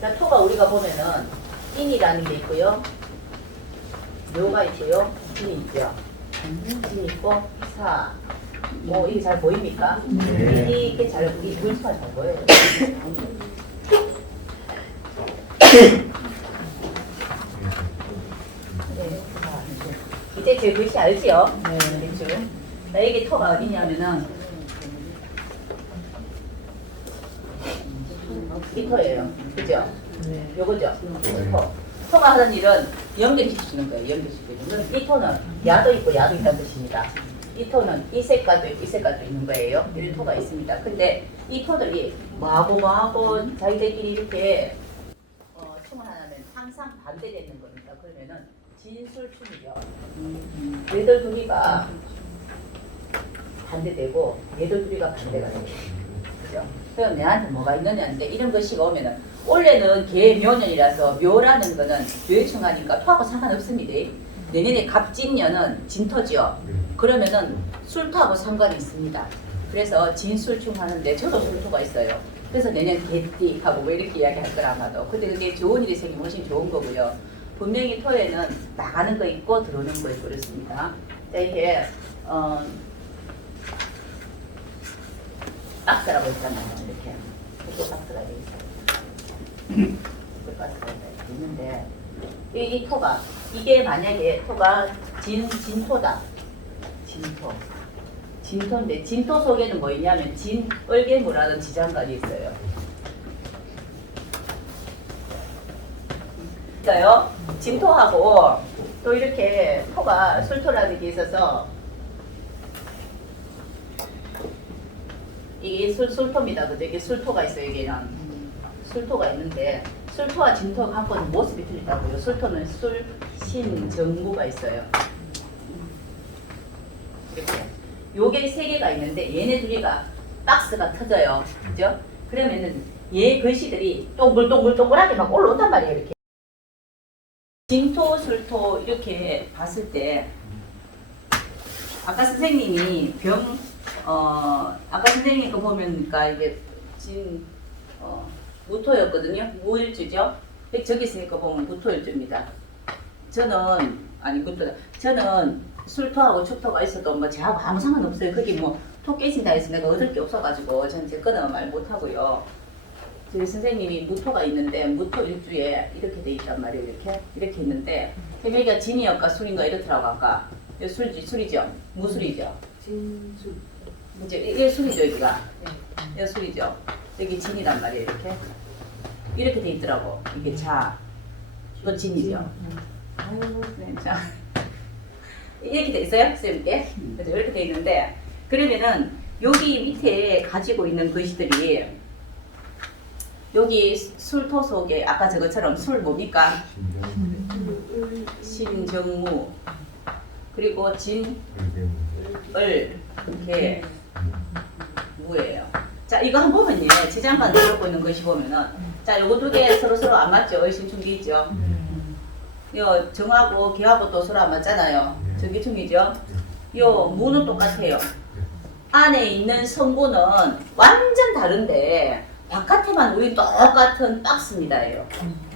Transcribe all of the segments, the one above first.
자, 토가 우리가 보면은 인이라는 게 있고요. 묘가 있고요. 진이 있죠. 진이 있고 사. 뭐 이게 잘 보입니까? 이게 잘 이 글씨가 잘 보여요. 네. 이제 제 글씨 알지요? 네. 대충. 자, 이게 터가 어디냐면은 이 터예요. 그죠? 네. 요거죠? 터. 터가 하는 일은 연결시키는 거예요. 연결시키는. 이 터는 야도 있고 야도 있다는 뜻입니다. 이 토는 이 색깔도 있고 이 색깔도 있는 거예요. 이런 토가 있습니다. 근데 이 토들이 뭐하고 자기들끼리 이렇게 춤을 하면 항상 반대되는 겁니다. 그러면은 진술춤이죠. 얘들 둘이가 반대되고 얘들 둘이가 반대가 돼요. 그죠? 그럼 내한테 뭐가 있느냐인데 이런 것이 오면은 원래는 개 묘년이라서 묘라는 거는 묘충하니까 토하고 상관없습니다. 내년에 갑진년은 진토죠. 그러면은 술토하고 상관이 있습니다. 그래서 진술충 하는데 저도 술토가 있어요. 그래서 내년 개띠하고 뭐 이렇게 이야기할 거라 아마도. 근데 그게 좋은 일이 생기면 훨씬 좋은 거고요. 분명히 토에는 나가는 거 있고 들어오는 거 있고 그렇습니다. 자, 이게 박스라고 있잖아요. 이렇게 이렇게 박스가 되어 있어요. 이렇게 박스가 있는데 이 토가 이게 만약에 토가 진토다. 진토인데 진토 속에는 뭐 있냐면 얼개무라는 지장간이 있어요. 그러니까요. 진토하고 또 이렇게 토가 술토라는 게 있어서 이게 술토입니다. 그죠? 이게 술토가 있어요. 여기는 술토가 있는데 술토와 진토가 갖고 있는 모습이 틀리다고요. 술토는 술, 신, 정무가 있어요. 이렇게. 요게 세 개가 있는데 얘네 둘이가 박스가 터져요. 그죠? 그러면은 얘 글씨들이 동글동글동글하게 막 올라온단 말이에요. 이렇게. 진토, 술토 이렇게 봤을 때 아까 선생님이 아까 선생님이 거 보면니까 이게 무토였거든요. 무일주죠. 저기 있으니까 보면 무토일주입니다. 저는 술토하고 축토가 있어도 뭐 저하고 아무 상관없어요. 거기 뭐 토 깨진다 해서 내가 얻을 게 없어가지고 저는 제 거는 말 못하고요. 저희 선생님이 무토가 있는데 무토 일주에 이렇게 돼 있단 말이에요. 이렇게 있는데 여기가 진이었까 술인가 이렇더라고 아까. 술이죠. 무술이죠. 진술. 이게 술이죠 여기가. 이게 술이죠. 여기 진이란 말이에요. 이렇게 돼 있더라고. 이게 자. 이거 진이죠. 아유, 자. 이렇게 돼 있어요, 쌤께. 그래서 이렇게 돼 있는데, 그러면은 여기 밑에 가지고 있는 글씨들이 여기 술토 속에 아까 저것처럼 술 뭡니까? 신정무 그리고 진을 이렇게 무예요. 자, 이거 한번 보면요, 지장간 들어오고 있는 것이 보면은, 자, 요거 두 개 서로 안 맞죠? 신충기 있죠? 요 정하고 개하고 또 서로 안 맞잖아요. 전기충이죠. 요 무는 똑같아요. 안에 있는 성분은 완전 다른데 바깥에만 우리 똑같은 박스입니다예요.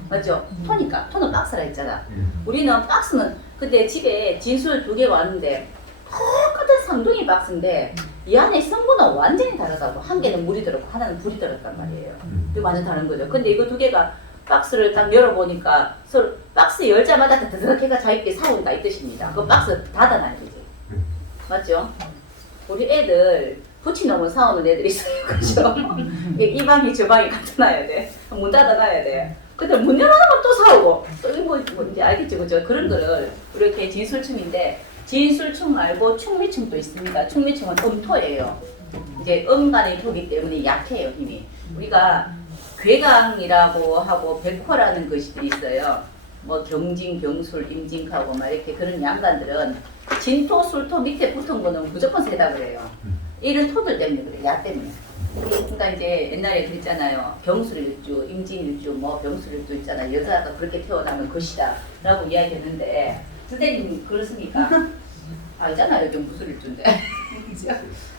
맞죠? 토니까 토는 박스라 했잖아. 우리는 박스는 근데 집에 진술 2개 왔는데 똑같은 상둥이 박스인데 이 안에 성분은 완전히 다르다고. 한 개는 물이 들었고 하나는 불이 들었단 말이에요. 이거 완전 다른 거죠. 근데 이거 2개가 박스를 딱 열어보니까 서로 박스 열자마자 드드득해가 자기끼리 사온다 이 뜻입니다. 그 박스 닫아놔야 되지. 맞죠? 우리 애들 붙이놓으면 사오는 애들이 있어요. 그죠? 이 방이 저 방이 같이 놔야 돼. 문 닫아놔야 돼. 근데 문 열어놓으면 또 사오고 또 이거 뭔지 알겠죠? 그죠? 그런 거를 이렇게 진술충인데 진술충 말고 충미충도 있습니다. 충미충은 음토예요. 이제 음간의 토기 때문에 약해요, 힘이. 우리가 괴강이라고 하고 백호라는 것들이 있어요. 뭐 경진, 경술, 임진하고 막 이렇게 그런 양간들은 진토, 술토 밑에 붙은 거는 무조건 세다 그래요. 이런 토들 때문에 그래, 야 때문에. 그러니까 이제 옛날에 그랬잖아요. 병술일주, 임진일주, 뭐 병술일주 있잖아요. 여자가 그렇게 태어나면 것이다 라고 이야기했는데 선생님 그렇습니까? 알잖아요. 여기 무술일주인데.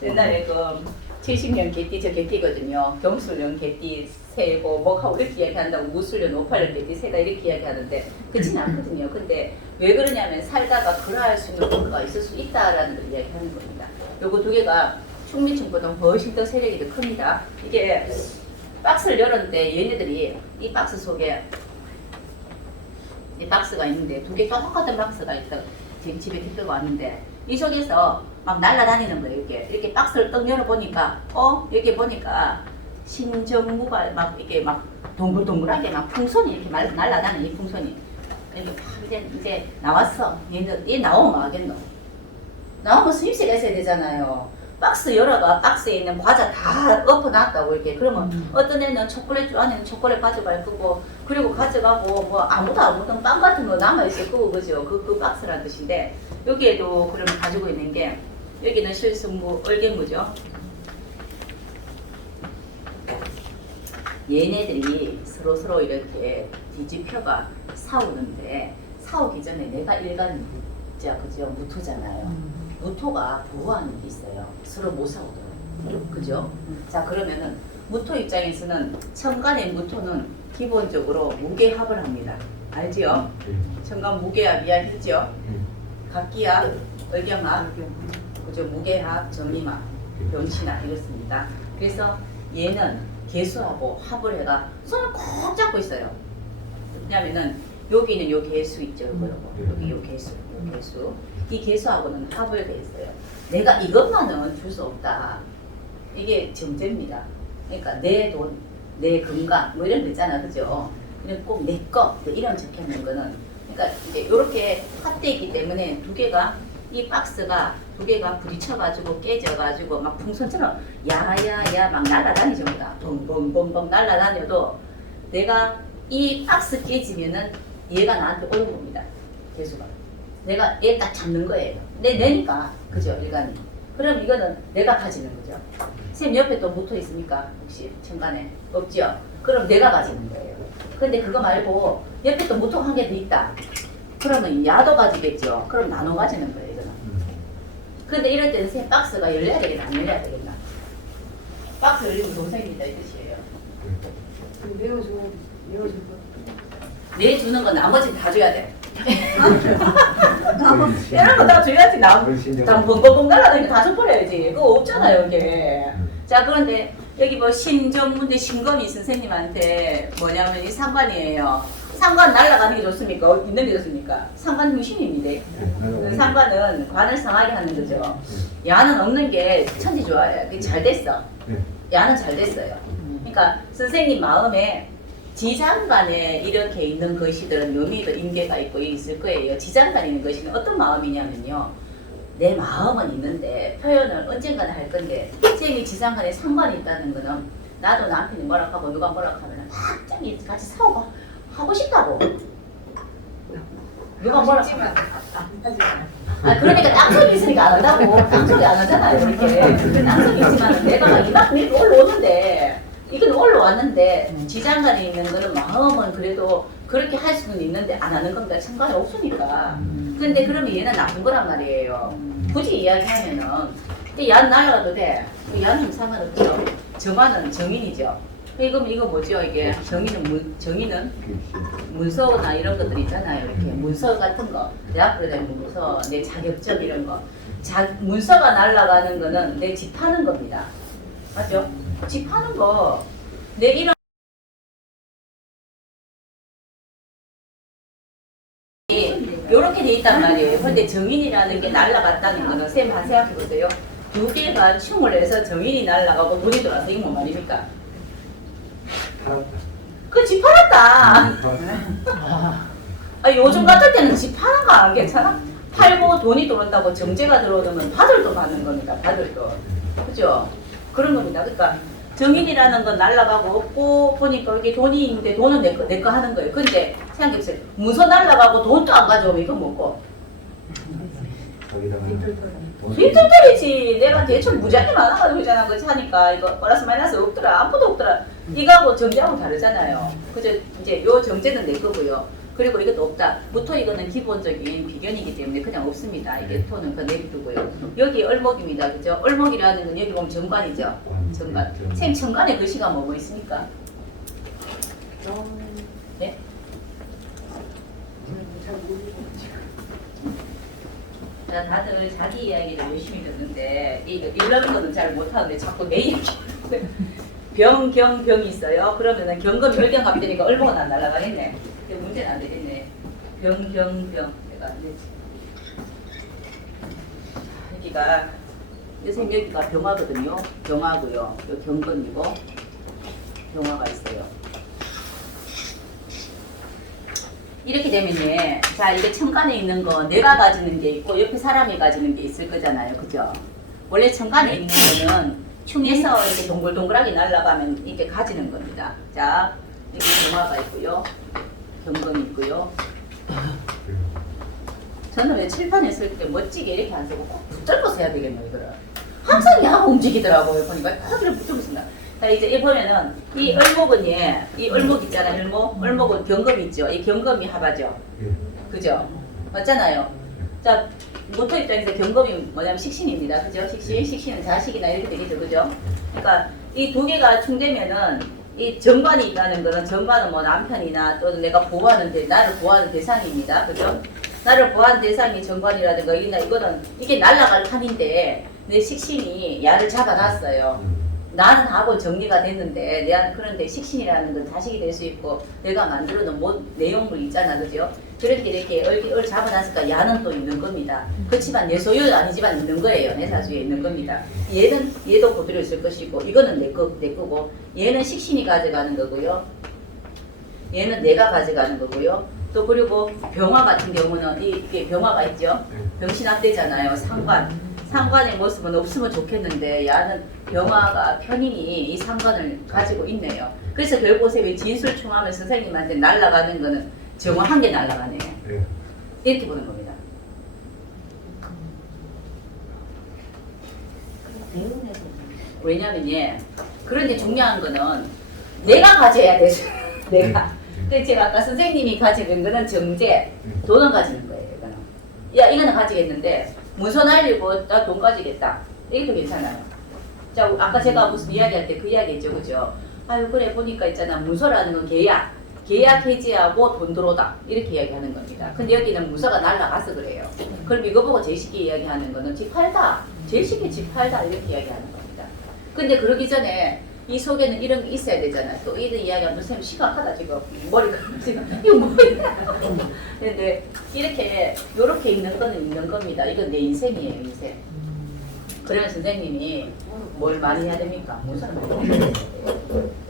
옛날에 그 70년 개띠 저 개띠거든요. 경술년 개띠 새고 목하고 이렇게 이야기한다고 무술년 58년 개띠 새다 이렇게 이야기하는데 그렇진 않거든요. 근데 왜 그러냐면 살다가 그러할 수 있는 뭔가가 있을 수 있다라는 걸 이야기하는 겁니다. 요거 두 개가 충미충보다 훨씬 더 세력이 더 큽니다. 이게 박스를 열었는데 얘네들이 이 박스 속에 이 박스가 있는데 두 개 똑같은 박스가 있어. 지금 집에 들고 왔는데 이 속에서 막 날아다니는 거예요. 이렇게 박스를 떡 열어보니까 여기 보니까 신전무가 막 이렇게 막 동글동글하게 막 풍선이 이렇게 날아다니는 이 풍선이 이렇게 이제 나왔어. 얘 나오면 뭐 하겠노? 나오면 수입세가 있어야 되잖아요. 박스 열어가 박스에 있는 과자 다 엎어놨다고 이렇게. 그러면 어떤 애는 초콜릿 안에는 초콜릿 가져갈 거고 그리고 가져가고 뭐 아무도 빵 같은 거 남아있을 거고 그죠? 그 박스란 뜻인데 여기에도 그러면 가지고 있는 게 여기는 실수무 얼개무죠. 얘네들이 서로 이렇게 뒤집혀가 싸우는데 싸우기 전에 내가 일간자 그죠? 무토잖아요. 무토가 보호하는 게 있어요. 서로 못 싸우도록. 그죠? 자, 그러면은 무토 입장에서는 천간의 무토는 기본적으로 무게합을 합니다. 알지요? 천간 무게합 이야기했죠? 각기합, 을경합, 그죠? 무게합, 정임합, 병신합 이렇습니다. 그래서 얘는 개수하고 합을 해가 손을 꼭 잡고 있어요. 왜냐면은 여기는 요 개수 있죠? 여기 요 개수. 이 개수하고는 합을 돼 있어요. 내가 이것만은 줄 수 없다. 이게 정제입니다. 그러니까 내 돈, 내 건강 뭐 이런 거 있잖아, 그죠? 그냥 꼭 내 거 이런 적혀있는 거는 그러니까 이제 이렇게 합돼 있기 때문에 이 박스가 두 개가 부딪혀가지고 깨져가지고 막 풍선처럼 야야야 막 날아다니죠, 다 벙벙벙벙 날아다녀도 내가 이 박스 깨지면은 얘가 나한테 오는 겁니다. 개수가. 내가 얘 딱 잡는 거예요. 내니까. 그죠? 일간이. 그럼 이거는 내가 가지는 거죠. 선생님 옆에 또 무토 있습니까? 혹시 천간에? 없죠? 그럼 내가 가지는 거예요. 근데 그거 말고 옆에 또 무토가 한 개 더 있다. 그러면 야도 가지겠죠? 그럼 나눠 가지는 거예요, 이거는. 근데 이럴 때는 선생님 박스가 열려야 되겠나? 안 열려야 되겠나? 박스 열리면 동생이다 이 뜻이에요. 내주는 건 나머지는 다 줘야 돼. 이런 거 다 줘야지. 다 벙벙벙 날아다니까 다 줘버려야지. 그거 없잖아요, 이게. 자, 그런데 여기 뭐 신전문대 신검이 선생님한테 뭐냐면 이 상관이에요. 상관 날아가는 게 좋습니까? 있는 게 좋습니까? 상관 중심입니다. 상관은 관을 상하게 하는 거죠. 야는 없는 게 천지 좋아요. 그게 잘 됐어. 야는 잘 됐어요. 그러니까 선생님 마음에 지장간에 이렇게 있는 것이들은 의미도 인계가 있고 있을 거예요. 지장간에 있는 것이 어떤 마음이냐면요. 내 마음은 있는데 표현을 언젠가는 할 건데 선생님이 지장간에 상관이 있다는 거는 나도 남편이 뭐라 하고 누가 뭐라 하면 짝짝이 같이 싸우고 하고 싶다고. 누가 뭐라 하면 그러니까 땅속이 있으니까 안 한다고. 땅속이 안 하잖아요. 이렇게. 땅속이 있지만 내가 이만큼 이렇게 올라오는데 이건 올라왔는데 지장간에 있는 거는 마음은 그래도 그렇게 할 수는 있는데 안 하는 겁니다. 상관이 없으니까. 근데 그러면 얘는 나쁜 거란 말이에요. 굳이 이야기하면은 근데 야는 날아가도 돼. 야는 상관없죠. 정화는 정인이죠. 그럼 이거 뭐죠? 이게 정인은 문서나 이런 것들 있잖아요. 이렇게 문서 같은 거, 내 앞으로 된 문서, 내 자격증 이런 거. 문서가 날아가는 거는 내 집 파는 겁니다. 맞죠? 집 파는 거, 내 이런 요렇게 돼 있단 말이에요. 근데 정인이라는 게 날아갔다는 거는 쌤 한 생각해보세요. 두 개가 충을 해서 정인이 날아가고 돈이 들어와서 이거 뭔 말입니까? 그 집 팔았다. 요즘 같을 때는 집 파는 거 안 괜찮아? 팔고 돈이 들어온다고 정제가 들어오면 받을도 받는 겁니다. 받을도. 그죠? 그런 겁니다. 그러니까 정인이라는 건 날라가고 없고 보니까 이게 돈이 있는데 돈은 내 거 하는 거예요. 근데 생각해보세요. 문서 날라가고 돈도 안 가져오면 이거 뭐고? 빈털털이지. 내가 대출 무지하게 많아가지고 있잖아. 그렇지 하니까 이거 플러스 마이너스 없더라. 아무도 없더라. 이거하고 정제하고 다르잖아요. 그죠? 이제 요 정제는 내 거고요. 그리고 이것도 없다. 무토 이거는 기본적인 비견이기 때문에 그냥 없습니다. 이게 토는 그 내비두고요. 여기 을목입니다. 그죠? 을목이라는 건 여기 보면 정관이죠. 정관. 선생님 정관의 글씨가 뭐 있습니까? 네? 자, 다들 자기 이야기를 열심히 듣는데 이런 거는 잘 못하는데 자꾸 내 이야기 병이 있어요. 그러면은 경금이 을경갑이 되니까 을목은 안 날아가겠네. 근데 문제는 안 되겠네. 병 내가 안 되지. 여기가 선생님 여기가 병화거든요. 병화고요. 요 경금이고 병화가 있어요. 이렇게 되면요. 자, 이게 천간에 있는 거 내가 가지는 게 있고 옆에 사람이 가지는 게 있을 거잖아요. 그죠? 원래 천간에 있는 거는 충에서 이렇게 동글동글하게 날아가면 이렇게 가지는 겁니다. 자, 여기 병화가 있고요. 경금이 있고요. 저는 왜 칠판에 쓸 때 멋지게 이렇게 안 쓰고 꼭 붙들고서 해야 되겠네요, 이거를. 항상 야가 움직이더라고요. 보니까 하기를 붙들고 쓴다. 자, 이제 이 보면은 이 을목은 이 을목 있잖아요. 을목은 경금이 있죠. 이 경금이 합하죠. 그죠? 맞잖아요. 자, 모토 입장에서 경금이 뭐냐면 식신입니다. 그죠? 식신은 자식이나 이렇게 되겠죠. 그죠? 그러니까 이 두 개가 충되면은 이 정관이 있다는 거는 정관은 뭐 남편이나 또는 내가 나를 보호하는 대상입니다. 그죠? 나를 보호하는 대상이 정관이라든가 이거는 이게 날아갈 판인데 내 식신이 야를 잡아놨어요. 나는 하고 정리가 됐는데 그런데 식신이라는 건 자식이 될 수 있고 내가 만들어 놓은 내용물 있잖아. 그죠? 그렇게 이렇게 을 잡아놨으니까 야는 또 있는 겁니다. 그렇지만 내 소유는 아니지만 있는 거예요. 내 사주에 있는 겁니다. 얘도 그대로 있을 것이고 이거는 내 거고 얘는 식신이 가져가는 거고요. 얘는 내가 가져가는 거고요. 또 그리고 병화 같은 경우는 이게 병화가 있죠. 병신합되잖아요. 상관의 모습은 없으면 좋겠는데 야는 병화가 편인이 이 상관을 가지고 있네요. 그래서 결국 왜 진술충하면 선생님한테 날아가는 거는 정화 한 개 날아가네요. 이렇게 보는 겁니다. 왜냐면 그런데 중요한 거는 내가 가져야 되죠. 내가. 근데 제가 아까 선생님이 가지는 거는 정제, 돈은 가지는 거예요. 이거는. 야, 이거는 가지겠는데 문서 날리고 나 돈 가지겠다. 이것도 괜찮아요. 자, 아까 제가 무슨 이야기할 때 그 이야기 했죠. 그죠? 아유, 그래, 보니까 있잖아. 문서라는 건 계약 해지하고 돈 들어오다. 이렇게 이야기하는 겁니다. 근데 여기는 문서가 날라가서 그래요. 그럼 이거 보고 제일 쉽게 이야기하는 거는 집 팔다. 제일 쉽게 집 팔다. 이렇게 이야기하는 겁니다. 근데 그러기 전에 이 속에는 이런 게 있어야 되잖아요. 또 이런 이야기하면 선생님 심각하다 지금. 머리가 지금. 이거 뭐야. 근데 요렇게 있는 거는 있는 겁니다. 이건 내 인생이에요, 인생. 그러면 선생님이 뭘 많이 해야 됩니까? 문서를 많이 해야 돼요.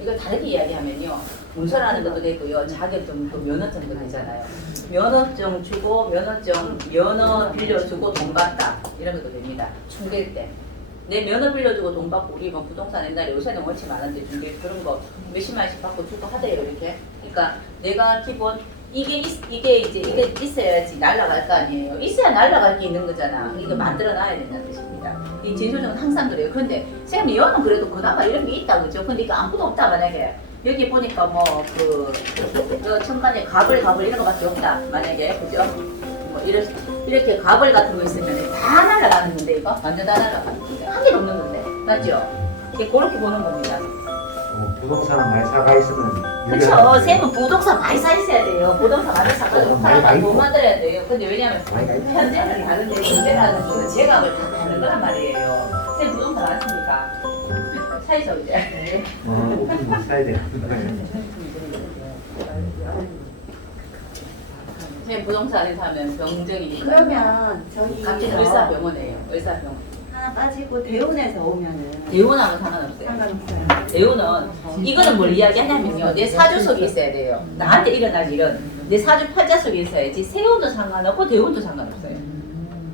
이걸 다르게 이야기하면요. 문서라는 것도 되고요. 자격증도 면허증도 되잖아요. 면허증 주고 면허 빌려주고 돈 받다. 이런 것도 됩니다. 충될 때. 내 면허 빌려주고 돈 받고 우리 뭐 부동산 옛날에 요새는 원치 많은데 중개 그런 거 몇십만씩 받고 주고 하대요. 이렇게. 그러니까 내가 기본 이게 있어야지 날아갈 거 아니에요. 있어야 날아갈 게 있는 거잖아. 이거 만들어 놔야 된다는 뜻입니다. 이 진술증은 항상 그래요. 그런데 선생님 여는 그래도 그나마 이런 게 있다 그죠? 근데 이거 아무것도 없다 만약에 여기 보니까 뭐 천간에 가불 이런 거밖에 없다 만약에 그죠? 뭐 이렇게 가불 같은 거 있으면 다 날아가는 건데 이거 완전 다 날아가는 건데 한 개도 없는 건데 맞죠? 이게 그렇게 보는 겁니다. 부동산 많이 사가 있으면 그렇죠. 쌤은 부동산 많이 사 있어야 돼요. 부동산 많이 사가지고 팔아가 돈 만들어야 돼요. 근데 왜냐면 현재는 다른데 현재라는 거는 제각을 다 다른 거란 말이에요. 쌤 부동산 안 씁니까? 사이죠 이제. 못 사야 돼. 쌤 부동산에 사면 병정이니까. 그러면 저희 같은 의사병원이에요. 의사병원. 하나 빠지고 대운에서 오면은 대운하고 상관없어요. 상관없어요. 대운은 이거는 뭘 이야기하냐면요. 내 사주 속에 있어야 돼요. 나한테 일어날 일은 내 사주 팔자 속에 있어야지 세운도 상관없고 대운도 상관없어요.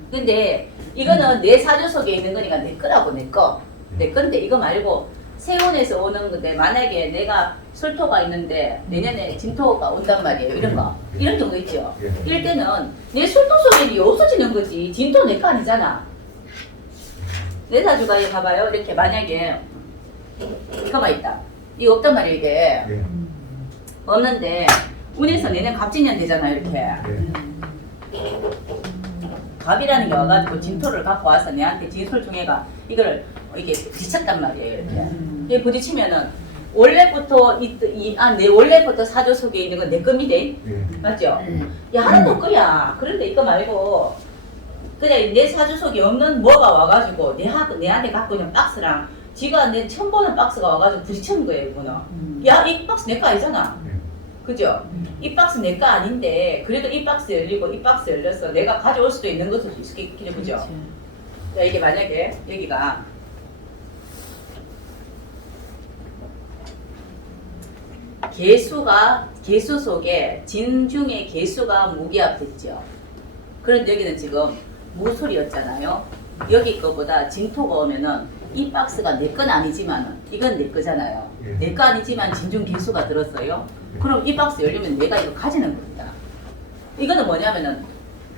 근데 이거는 내 사주 속에 있는 거니까 내 거라고 내 거. 내 건데 이거 말고 세운에서 오는 건데 만약에 내가 술토가 있는데 내년에 진토가 온단 말이에요. 이런 거. 이런 경우 있죠. 이럴 때는 내 술토 속에 없어지는 거지. 진토 내 거 아니잖아. 내 사주가 봐봐요. 이렇게 만약에 이거가 있다. 이거 없단 말이에요. 이게 없는데 운에서 내년 갑진년 되잖아요, 이렇게. 네. 갑이라는 게 와가지고 진토를 갖고 와서 내한테 진솔중해가 이걸 이렇게 부딪혔단 말이에요, 이렇게. 이게 부딪히면은 원래부터 내 원래부터 사주 속에 있는 건 내 겁니다. 네. 맞죠? 야, 하나도 거야. 그런데 이거 말고 그냥 내 사주 속에 없는 뭐가 와가지고 내한테 갖고 있는 박스랑 지가 내 처음 보는 박스가 와가지고 부딪히는 거예요, 이거는. 야, 이 박스 내 거 아니잖아. 네. 그죠? 이 박스 내 거 아닌데 그래도 이 박스 열리고 이 박스 열려서 내가 가져올 수도 있는 것도 있겠죠, 그죠? 자, 이게 만약에 여기가 개수 속에 진중의 개수가 무기압됐죠. 그런데 여기는 지금 무술이었잖아요. 여기 거보다 진토가 오면은 이 박스가 내 건 아니지만은 이건 내 거잖아요. 예. 내 거 아니지만 진중 개수가 들었어요. 그럼 이 박스 열리면 내가 이거 가지는 겁니다. 이거는 뭐냐면은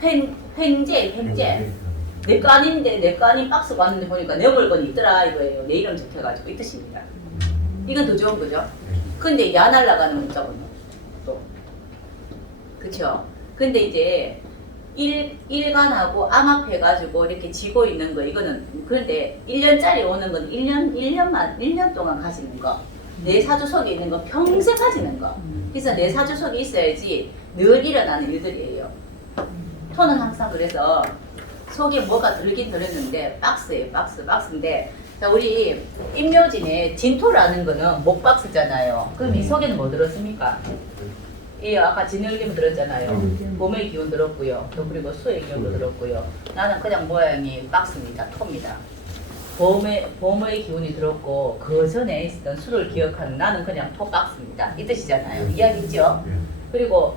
횡재. 내 거 아닌데 내 거 아닌 박스가 왔는데 보니까 내 물건이 있더라 이거예요. 내 이름 적혀가지고 이 뜻입니다. 이건 더 좋은 거죠. 근데 야 날라가는 문자군요. 또. 그쵸? 근데 이제 일간하고 암합해가지고 이렇게 지고 있는 거, 이거는, 그런데 1년짜리 오는 건 1년 동안 가지는 거. 내 사주 속에 있는 거 평생 가지는 거. 그래서 내 사주 속에 있어야지 늘 일어나는 일들이에요. 토는 항상 그래서 속에 뭐가 들긴 들었는데, 박스예요, 박스인데, 자, 우리 임묘진에 진토라는 거는 목박스잖아요. 그럼 이 속에는 뭐 들었습니까? 예, 아까 진흙림 들었잖아요. 봄의 기운 들었고요. 또 그리고 수의 기운도 들었고요. 나는 그냥 모양이 박스입니다. 토입니다. 봄의 기운이 들었고 그 전에 있었던 수를 기억하는 나는 그냥 토 박스입니다. 이 뜻이잖아요. 이야기 있죠? 그리고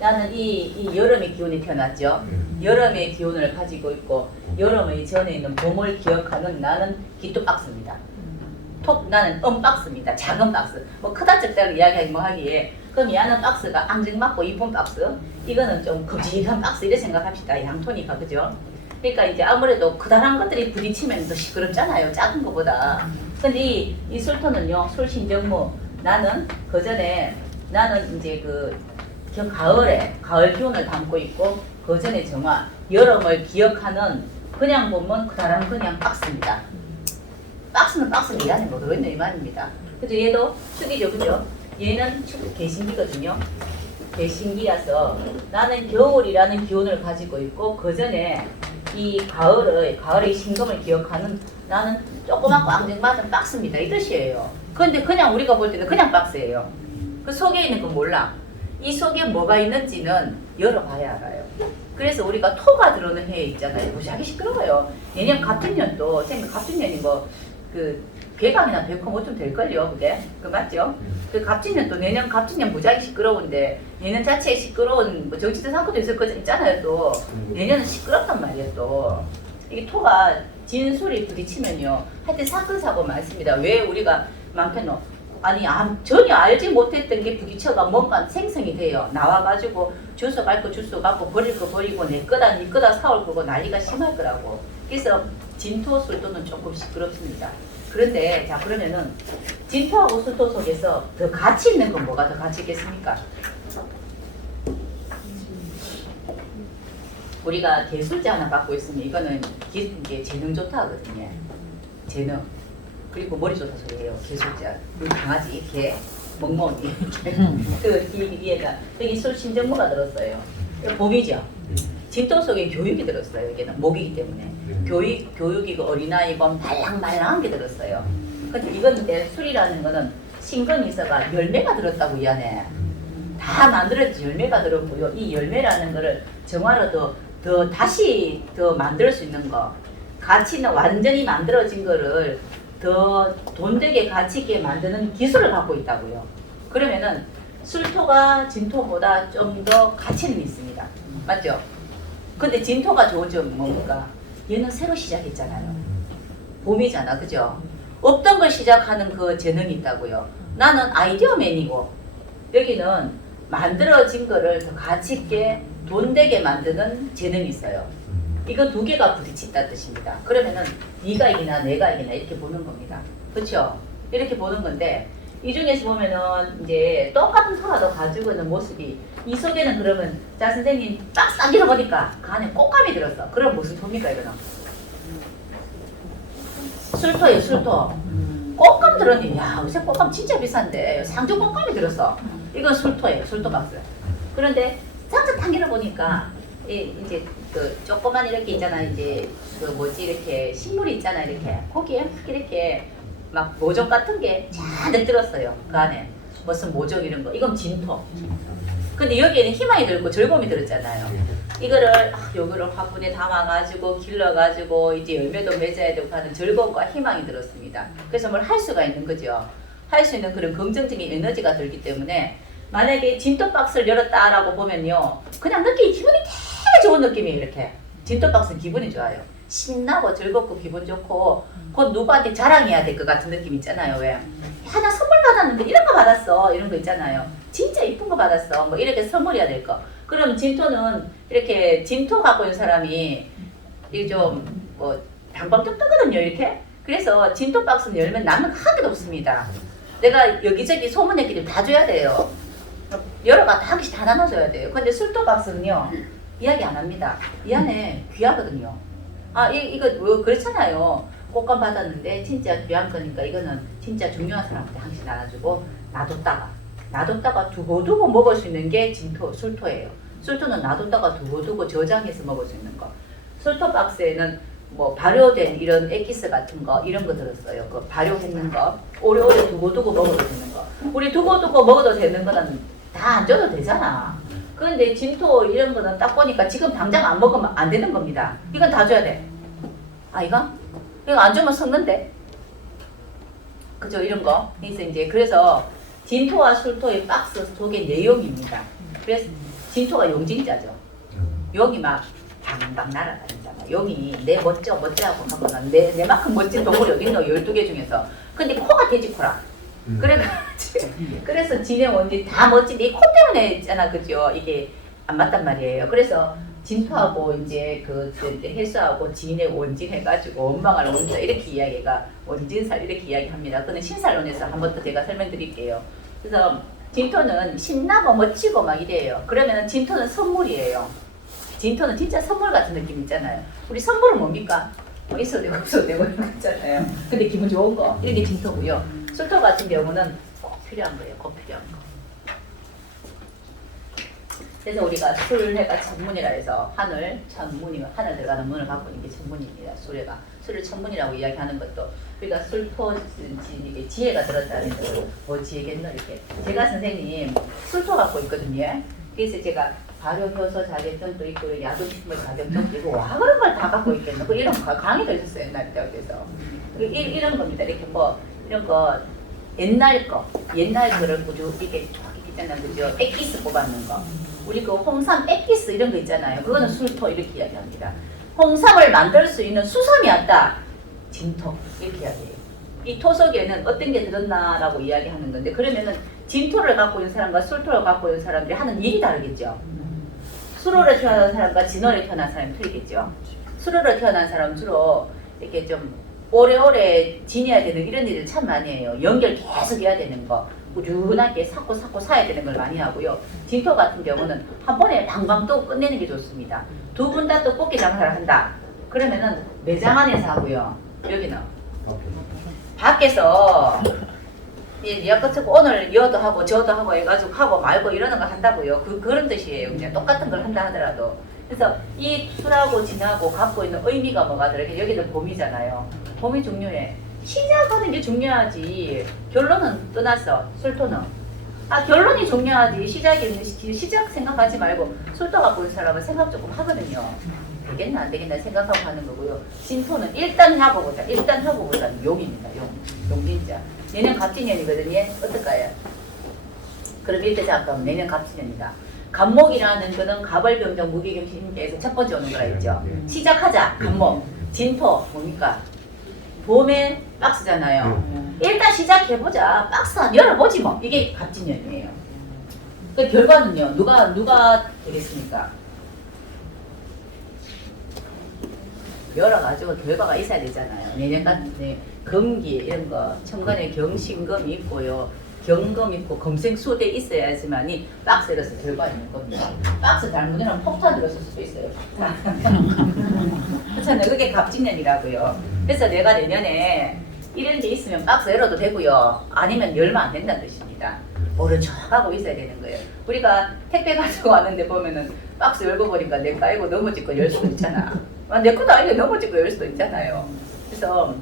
나는 이 여름의 기운이 태어났죠. 여름의 기운을 가지고 있고 여름의 전에 있는 봄을 기억하는 나는 기토 박스입니다. 나는 박스입니다. 작은 박스. 뭐 크다 적다를 이야기하기 뭐 하기에 그럼 얘는 박스가 앙증맞고 이쁜 박스, 이거는 좀 굵직한 박스 이렇게 생각합시다. 양토니까 그죠? 그러니까 이제 아무래도 크다란 것들이 부딪히면 더 시끄럽잖아요. 작은 것보다. 근데 이 술토는요, 술신정무, 나는 그 전에 나는 이제 가을 기운을 담고 있고 그 전에 정화, 여름을 기억하는 그냥 보면 크다란 그냥 박스입니다. 박스는 박스는 이 안에 뭐 들어있는 이 말입니다. 그죠? 얘도 축이죠, 그죠? 얘는 축 개신기거든요. 개신기라서 나는 겨울이라는 기운을 가지고 있고 그 전에 이 가을의 신금을 기억하는 나는 조그맣고 앙증맞은 박스입니다. 이 뜻이에요. 그런데 그냥 우리가 볼 때는 그냥 박스예요. 그 속에 있는 건 몰라. 이 속에 뭐가 있는지는 열어봐야 알아요. 그래서 우리가 토가 들어오는 해에 있잖아요. 무지하게 시끄러워요. 내년 갑진년도 갑진년이 괴강이나 백호 뭐 좀 될걸요, 그게? 그 맞죠? 그 갑진년 또 내년 갑진년 무지하게 시끄러운데 내년 자체에 시끄러운 뭐 정치적 사건도 있을 거 있잖아요, 또. 내년은 시끄럽단 말이에요, 또. 이게 토가 진술이 부딪히면요. 하여튼 사건, 사고 많습니다. 왜 우리가 많겠노? 아니, 전혀 알지 못했던 게 부딪혀가 뭔가 생성이 돼요. 나와가지고 주워 갈 거 주워 가고 버릴 거 버리고 내 거다 니 거다 사올 거고 난리가 심할 거라고. 그래서 진토, 술토는 조금 시끄럽습니다. 그런데 자 그러면은 진토하고 술토 속에서 더 가치 있는 건 뭐가 더 가치 있겠습니까? 우리가 개술제 하나 갖고 있으면 이거는 이게 재능 좋다 하거든요. 재능. 그리고 머리 좋다 소리예요. 개술제. 우리 강아지 이렇게 멍멍이 이렇게 그 위에가 여기 술 신정무가 들었어요. 봄이죠. 진토 속에 교육이 들었어요. 여기는 목이기 때문에 교육이고 어린아이고 말랑말랑한 게 들었어요. 근데 이건 내 술이라는 거는 신금이 있어가 열매가 들었다고 이 안에 다 만들어진 열매가 들었고요. 이 열매라는 거를 정화로 다시 더 만들 수 있는 거, 가치는 완전히 만들어진 거를 더 돈되게 가치 있게 만드는 기술을 갖고 있다고요. 그러면은 술토가 진토보다 좀 더 가치는 있습니다. 맞죠? 근데 진토가 좋은 점은 뭡니까? 얘는 새로 시작했잖아요. 봄이잖아, 그죠? 없던 걸 시작하는 그 재능이 있다고요. 나는 아이디어맨이고 여기는 만들어진 거를 더 가치 있게 돈되게 만드는 재능이 있어요. 이거 두 개가 부딪힌다는 뜻입니다. 그러면은 네가 이기나 내가 이기나 이렇게 보는 겁니다. 그렇죠? 이렇게 보는 건데 이 중에서 보면은 이제 똑같은 소라도 가지고 있는 모습이 이 속에는 그러면 자 선생님 딱 열어보니까 그 안에 꽃감이 들었어. 그럼 무슨 소입니까 이거는? 술토예요 술토. 꽃감 들었니? 야 요새 꽃감 진짜 비싼데 상주 꽃감이 들었어. 이건 술토예요 술토 박스. 그런데 상자 딱 열어보니까 이제 그 조그만 이렇게 있잖아 이제 그 뭐지 이렇게 식물이 있잖아 이렇게 거기에 이렇게 막 모종 같은 게 잔뜩 들었어요. 그 안에 무슨 모종 이런 거. 이건 진토. 근데 여기에는 희망이 들고 즐거움이 들었잖아요. 이거를 요거를 화분에 담아가지고 길러가지고 이제 열매도 맺어야 되고 하는 즐거움과 희망이 들었습니다. 그래서 뭘 할 수가 있는 거죠. 할 수 있는 그런 긍정적인 에너지가 들기 때문에 만약에 진토 박스를 열었다라고 보면요, 그냥 느낌이 기분이 되게 좋은 느낌이에요. 이렇게 진토 박스는 기분이 좋아요. 신나고 즐겁고 기분 좋고 곧 누구한테 자랑해야 될 것 같은 느낌 있잖아요. 왜? 야, 나 선물 받았는데 이런 거 받았어. 이런 거 있잖아요. 진짜 이쁜 거 받았어. 뭐 이렇게 선물해야 될 거. 그럼 진토는 이렇게 진토 갖고 있는 사람이 이게 좀뭐 방방 뜨거든요. 이렇게. 그래서 진토 박스는 열면 남는 거 한 개도 없습니다. 내가 여기저기 소문내기를 다 줘야 돼요. 여러 가지 한 개씩 다 나눠줘야 돼요. 근데 술토 박스는요 이야기 안 합니다. 이 안에 귀하거든요. 이거 뭐 그렇잖아요. 꽃감 받았는데 진짜 귀한 거니까 이거는 진짜 중요한 사람한테 한 개씩 나눠주고 놔뒀다가 두고두고 먹을 수 있는 게 진토, 술토예요. 술토는 놔뒀다가 두고두고 저장해서 먹을 수 있는 거. 술토 박스에는 뭐 발효된 이런 엑기스 같은 거 이런 거 들었어요. 그 발효했는 거 오래오래 두고두고 먹어도 되는 거. 우리 두고두고 먹어도 되는 거는 다 안 줘도 되잖아. 그런데 진토 이런 거는 딱 보니까 지금 당장 안 먹으면 안 되는 겁니다. 이건 다 줘야 돼. 이거 안 주면 썩는데. 그죠? 이런 거. 그래서 진토와 술토의 박스 속의 내용입니다. 그래서 진토가 용진자죠. 용이 막 방방 날아다니잖아. 용이 내 멋져하고 하거나 내만큼 멋진 동물이 어딨노? 12개 중에서. 근데 코가 돼지코라. 그래서 진의 원진 다 멋진데 이 코 때문에 있잖아. 그죠? 이게 안 맞단 말이에요. 그래서 진토하고 이제 그 해수하고 진의 원진 해가지고 원망할 원자 이렇게 이야기가 원진살 이렇게 이야기합니다. 그거는 신살론에서 한 번 더 제가 설명드릴게요. 그래서 진토는 신나고 멋지고 막 이래요. 그러면은 진토는 선물이에요. 진토는 진짜 선물 같은 느낌 있잖아요. 우리 선물은 뭡니까? 뭐 있어도 되고 없어도 되고 이런 거 있잖아요. 근데 기분 좋은 거 이게 진토고요. 술토 같은 경우는 꼭 필요한 거예요. 꼭 필요한 거. 그래서 우리가 술해가 천문이라 해서 하늘 들어가는 문을 갖고 있는 게 천문입니다. 술을 천문이라고 이야기하는 것도 우리가 술토 이게 지혜가 들었다는 거 뭐 지혜겠노 이렇게. 제가 선생님 술토 갖고 있거든요. 그래서 제가 발효효소 자격증도 있고 야도식물 자격증도 있고 와 그런 걸 다 갖고 있겠노. 그 이런 거 강의도 있었어요 옛날 때. 그래서 이런 겁니다. 이렇게 뭐 이런 거 옛날 거를 구조 이게 있잖아요. 그죠? 엑기스 뽑았는 거. 우리 그 홍삼 엑기스 이런 거 있잖아요. 그거는 술토 이렇게 이야기합니다. 홍삼을 만들 수 있는 수삼이 왔다. 진토 이렇게 이야기해요. 이 토 속에는 어떤 게 들었나라고 이야기하는 건데 그러면은 진토를 갖고 있는 사람과 술토를 갖고 있는 사람들이 하는 일이 다르겠죠. 수로를 태어난 사람과 진어를 태어난 사람이 틀리겠죠. 수로를 태어난 사람은 주로 이렇게 좀 오래오래 지내야 되는 이런 일을 참 많이 해요. 연결 계속 해야 되는 거. 꾸준하게 쌓고 사야 되는 걸 많이 하고요. 진토 같은 경우는 한 번에 방방 또 끝내는 게 좋습니다. 두 분 다 또 꽃게 장사를 한다. 그러면은 매장 안에서 하고요. 여기는 밖에서 엮어쓰고 오늘 여도 하고 저도 하고 해가지고 하고 말고 이러는 거 한다고요. 그런 뜻이에요. 그냥 똑같은 걸 한다 하더라도. 그래서 이 술하고 진하고 갖고 있는 의미가 뭐가 들어요? 여기는 봄이잖아요. 봄이 중요해. 시작하는 게 중요하지. 결론은 떠났어. 술토는. 결론이 중요하지. 시작 생각하지 말고 술토 갖고 있는 사람은 생각 조금 하거든요. 되겠나 안 되겠나 생각하고 하는 거고요. 진토는 일단 해보고자. 용입니다. 용진자. 내년 갑진년이거든요. 어떨까요? 그럼 이때 잠깐 내년 갑진년이다. 갑목이라는 거는 갑월병정 무기경신에서 첫 번째 오는 거라 했죠. 시작하자. 갑목. 진토 뭡니까? 봄에 박스잖아요. 일단 시작해보자. 박스 열어보지 뭐. 이게 갑진년이에요. 그 결과는요. 누가 되겠습니까? 열어가지고 결과가 있어야 되잖아요. 내년 같은 금기 이런 거 천간에 경신금이 있고요. 경검 있고 검색 수돼 있어야지만이 박스에서 들어가 있는 겁니다. 박스 잘못하면 폭탄 들었을 수도 있어요. 그렇잖아요. 그게 갑진년이라고요. 그래서 내가 내년에 이런 게 있으면 박스 열어도 되고요. 아니면 열면 안 된다는 뜻입니다. 모른 척하고 있어야 되는 거예요. 우리가 택배 가지고 왔는데 보면은 박스 열고 보니까 내 거 아니고 넘어질 거 열 수도 있잖아. 내 것도 아니고 넘어질 거 열 수도 있잖아요. 그래서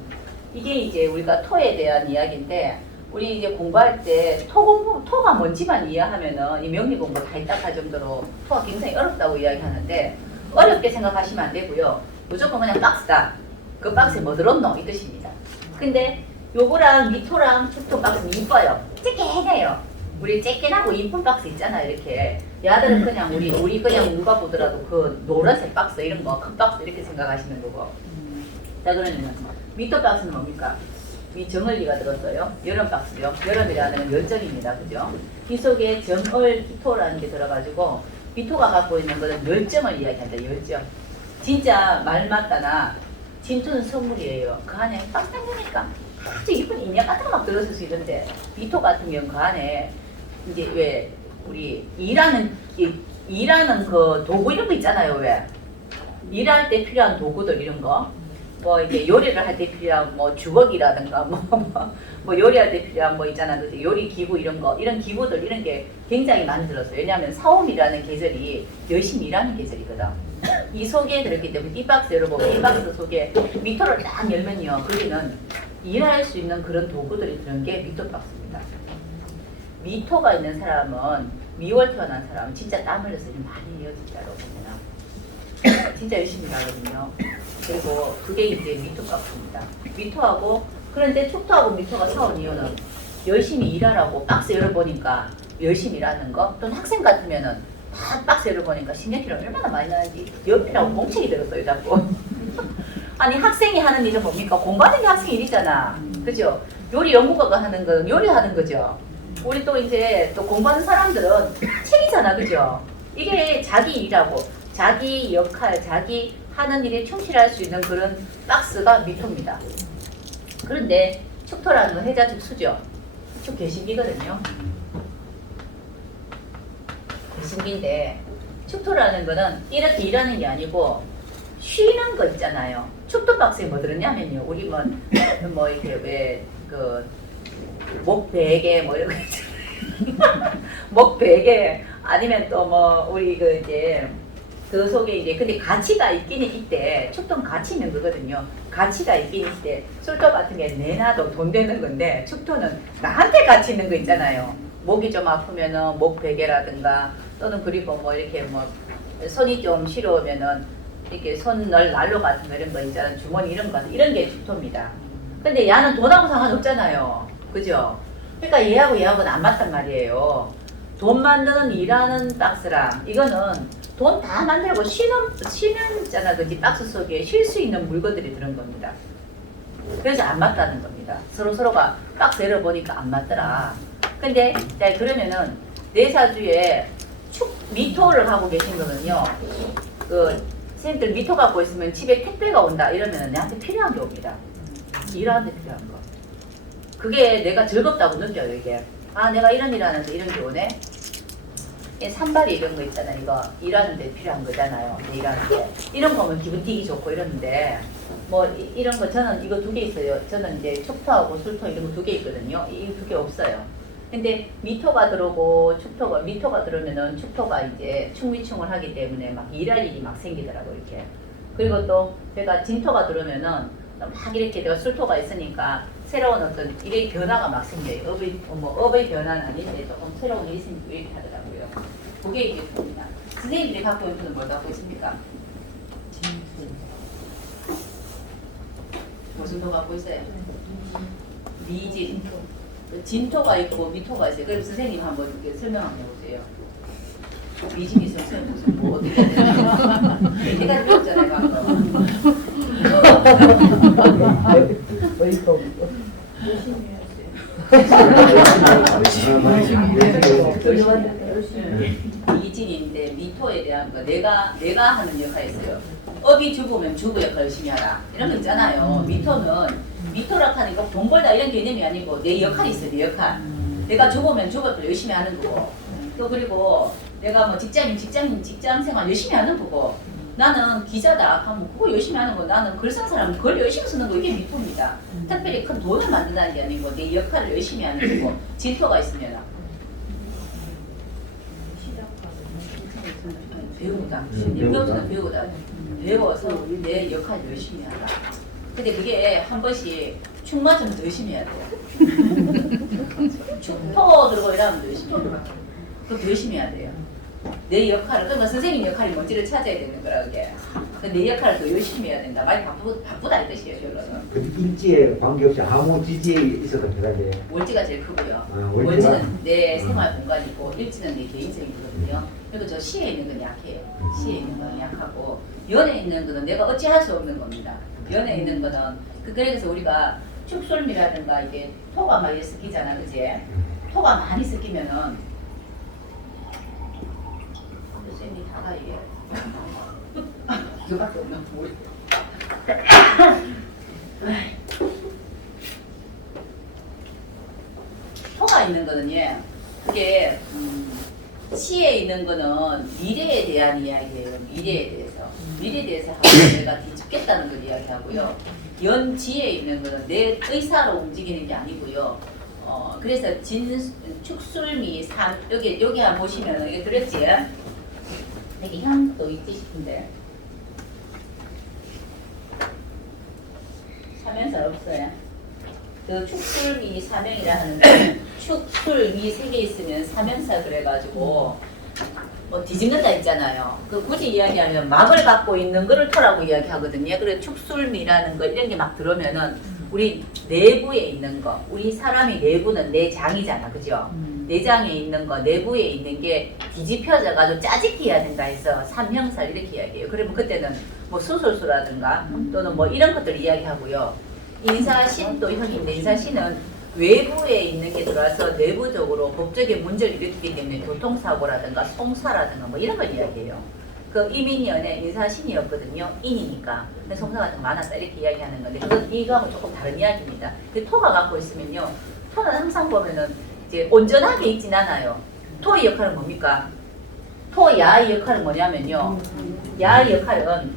이게 이제 우리가 토에 대한 이야기인데 우리 이제 공부할 때 토가 뭔지만 이해하면은 이 명리 공부 다 있다 할 정도로 토가 굉장히 어렵다고 이야기하는데 어렵게 생각하시면 안 되고요. 무조건 그냥 박스다. 그 박스에 뭐 들었노? 이 뜻입니다. 근데 요거랑 미토랑 축토 박스는 이뻐요. 쬐끈해요. 우리 쬐끈하고 이쁜 박스 있잖아요. 이렇게 야들은 그냥 우리 그냥 누가 보더라도 그 노란색 박스 이런 거 큰 박스 이렇게 생각하시는 거고. 자 그러면 미토 박스는 뭡니까? 이 정을리가 들었어요. 여름 박스요. 여름이라는 열정입니다. 그죠? 이 속에 정을 기토라는 게 들어가지고 미토가 갖고 있는 것은 열정을 이야기한다. 열정. 진짜 말 맞다나 진토는 선물이에요. 그 안에 박스 당기니까 아주 이쁜 인형 같은 거 막 들었을 수 있는데 미토 같은 경우는 그 안에 이제 왜 우리 일하는 그 도구 이런 거 있잖아요. 왜 일할 때 필요한 도구들 이런 거. 뭐 이제 요리를 할 때 필요한 뭐 주걱이라든가 뭐 요리할 때 필요한 뭐 있잖아. 그 요리 기구 이런 기구들 이런 게 굉장히 많이 들었어요. 왜냐하면 사오미라는 계절이 열심히 일하는 계절이거든. 이 속에 들었기 때문에 이 박스 열어보면 이 박스 속에 미토를 딱 열면요. 거기는 일할 수 있는 그런 도구들이 들은 게 미토 박스입니다. 미토가 있는 사람은 미월 태어난 사람은 진짜 땀 흘려서 좀 많이 해요. 진짜로 보면 진짜 열심히 하거든요. 그리고 그게 이제 미토 박스입니다. 미토하고 그런데 축토하고 미토가 사온 이유는 열심히 일하라고 박스 열어보니까 열심히 일하는 거 또는 학생 같으면은 다 박스 열어보니까 신경질을 얼마나 많이 나는지 옆이라고 멍청이 들었어요 자꾸. 아니 학생이 하는 일은 뭡니까? 공부하는 게 학생 일이잖아. 그죠? 요리 연구가가 하는 건 요리하는 거죠. 우리 또 이제 또 공부하는 사람들은 책이잖아. 그죠? 이게 자기 일하고 자기 역할, 자기 하는 일에 충실할 수 있는 그런 박스가 미토입니다. 그런데 축토라는 건 해자축수죠. 축 개신기거든요. 개신기인데 축토라는 거는 이렇게 일하는 게 아니고 쉬는 거 있잖아요. 축토 박스에 뭐 들었냐면요. 우리 뭐 이렇게 왜 그 목 베개 뭐 이런 거 있잖아요. 목 베개 아니면 또 뭐 우리 그 이제 그 속에 이제 근데 가치가 있기는 있대. 축토는 가치 있는 거거든요. 가치가 있긴 있대. 술도 같은 게 내놔도 돈 되는 건데 축토는 나한테 가치 있는 거 있잖아요. 목이 좀 아프면은 목 베개라든가 또는 그리고 뭐 이렇게 뭐 손이 좀 시려우면은 이렇게 손을 난로 같은 거 이런 거 있잖아요. 주머니 이런 거 이런 게 축토입니다. 근데 얘는 돈하고 상관없잖아요. 그죠? 그러니까 얘하고는 안 맞단 말이에요. 돈 만드는 일하는 박스랑 이거는 돈 다 만들고 쉬는 있잖아. 그지? 박스 속에 쉴 수 있는 물건들이 들은 겁니다. 그래서 안 맞다는 겁니다. 서로가 박스 열어보니까 안 맞더라. 근데 자, 그러면은 내사주에 미토를 하고 계신 거는요. 그 선생님들 미토 갖고 있으면 집에 택배가 온다 이러면 내한테 필요한 게 옵니다. 일하는데 필요한 거. 그게 내가 즐겁다고 느껴요. 이게 내가 이런 일 하는데 이런 게 오네. 산발이 이런 거 있잖아. 이거 일하는데 필요한 거잖아요. 일하는데 이런 거면 기분 띄기 좋고 이러는데 뭐 이런 거 저는 이거 2개 있어요. 저는 이제 축토하고 술토 이런 거 2개 있거든요. 이 2개 없어요. 근데 미토가 들어오고 미토가 들어오면은 축토가 이제 충미충을 하기 때문에 막 일할 일이 막 생기더라고 이렇게. 그리고 또 제가 진토가 들어오면은 막 이렇게 내가 술토가 있으니까 새로운 어떤 일의 변화가 막 생겨요. 업의 변화는 아닌데 조금 새로운 일이 생기고 이렇게 하더라고요. 그게 이제 됩니다. 선생님들이 갖고 있는 분은 뭘 갖고 있습니까? 무슨 토 갖고 있어요? 미진. 진토가 있고 미토가 있어요. 그럼 선생님 한번 이렇게 설명 한번 해보세요. 미진이 있으면 무슨 뭐 어떻게 해야 되나? 제가 배웠잖아요 방금. 미진인데 미토에 대한 거 내가 하는 역할이 있어요. 업이 주부면 주부 역할 열심히 하라 이런 거 있잖아요. 미토는 미토라 하니까 돈 벌다 이런 개념이 아니고 내 역할이 있어요. 내 역할. 내가 죽으면 죽어도 열심히 하는 거고 또 그리고 내가 뭐 직장 생활 열심히 하는 거고 나는 기자다 하면 그거 열심히 하는 거 나는 글 쓴 사람은 글 열심히 쓰는 거 이게 미품이다. 특별히 큰 돈을 만든다는 게 아니고 내 역할을 열심히 하는 거고 질투가 있으면 배우다. 배우다. 배워서 내 역할을 열심히 하라. 근데 그게 한 번씩 축 맞으면 더 열심히 해야 돼요. 축포 들고 이러면 더 열심히 해야 돼요. 그럼 더 열심히 해야 돼요. 내 역할을, 그러면 선생님 역할이 뭔지를 찾아야 되는 거라 그게. 내 역할을 더 열심히 해야 된다. 많이 바쁘다 이 뜻이에요, 결론은. 그 일지에 관계없이 아무 지지에 있어도 편하게. 월지가 제일 크고요. 월지가? 월지는 내 생활 공간이고 일지는 내 개인적이거든요. 그리고 저 시에 있는 건 약해요. 시에 있는 건 약하고 연에 있는 거는 내가 어찌할 수 없는 겁니다. 연에 있는 거는 그래서 우리가 축솔미라든가 이게 토가 많이 섞이잖아, 그지? 토가 많이 섞이면은 쌤이 다가 이게 이거밖에 없나 모르겠어. 토가 있는 거는요, 그게 시에 있는 거는 미래에 대한 이야기예요. 미래에 대해서 하고 내가 뒤집겠다는 걸 이야기하고요. 연지에 있는 거는 내 의사로 움직이는 게 아니고요. 그래서 축술미 산 여기 한번 보시면 이게 들었지? 여기 향도 있지 싶은데 사면사 없어요. 그 축술미 사명이라 하는데 축술미 3개 있으면 사면사 그래가지고 뭐 뒤집는다 있잖아요. 그 굳이 이야기하면 막을 갖고 있는 거를 토라고 이야기하거든요. 그래 축술미라는 거 이런 게 막 들어오면은 우리 내부에 있는 거, 우리 사람이 내부는 내장이잖아, 그죠? 내장에 있는 거, 내부에 있는 게 뒤집혀져가지고 짜집기 해야 된다 해서 삼형살 이렇게 이야기해요. 그러면 그때는 뭐 수술수라든가 또는 뭐 이런 것들 이야기하고요. 인사신도 형인데 인사신은 외부에 있는 게 들어와서 내부적으로 법적인 문제를 일으키기 때문에 교통사고라든가 송사라든가 뭐 이런 걸 이야기해요. 그 이민년에 인사신이었거든요. 인이니까. 근데 송사가 좀 많았다 이렇게 이야기하는 건데 그건 이거하고 조금 다른 이야기입니다. 그 토가 갖고 있으면요. 토는 항상 보면은 이제 온전하게 있진 않아요. 토의 역할은 뭡니까? 토야의 역할은 뭐냐면요. 야의 역할은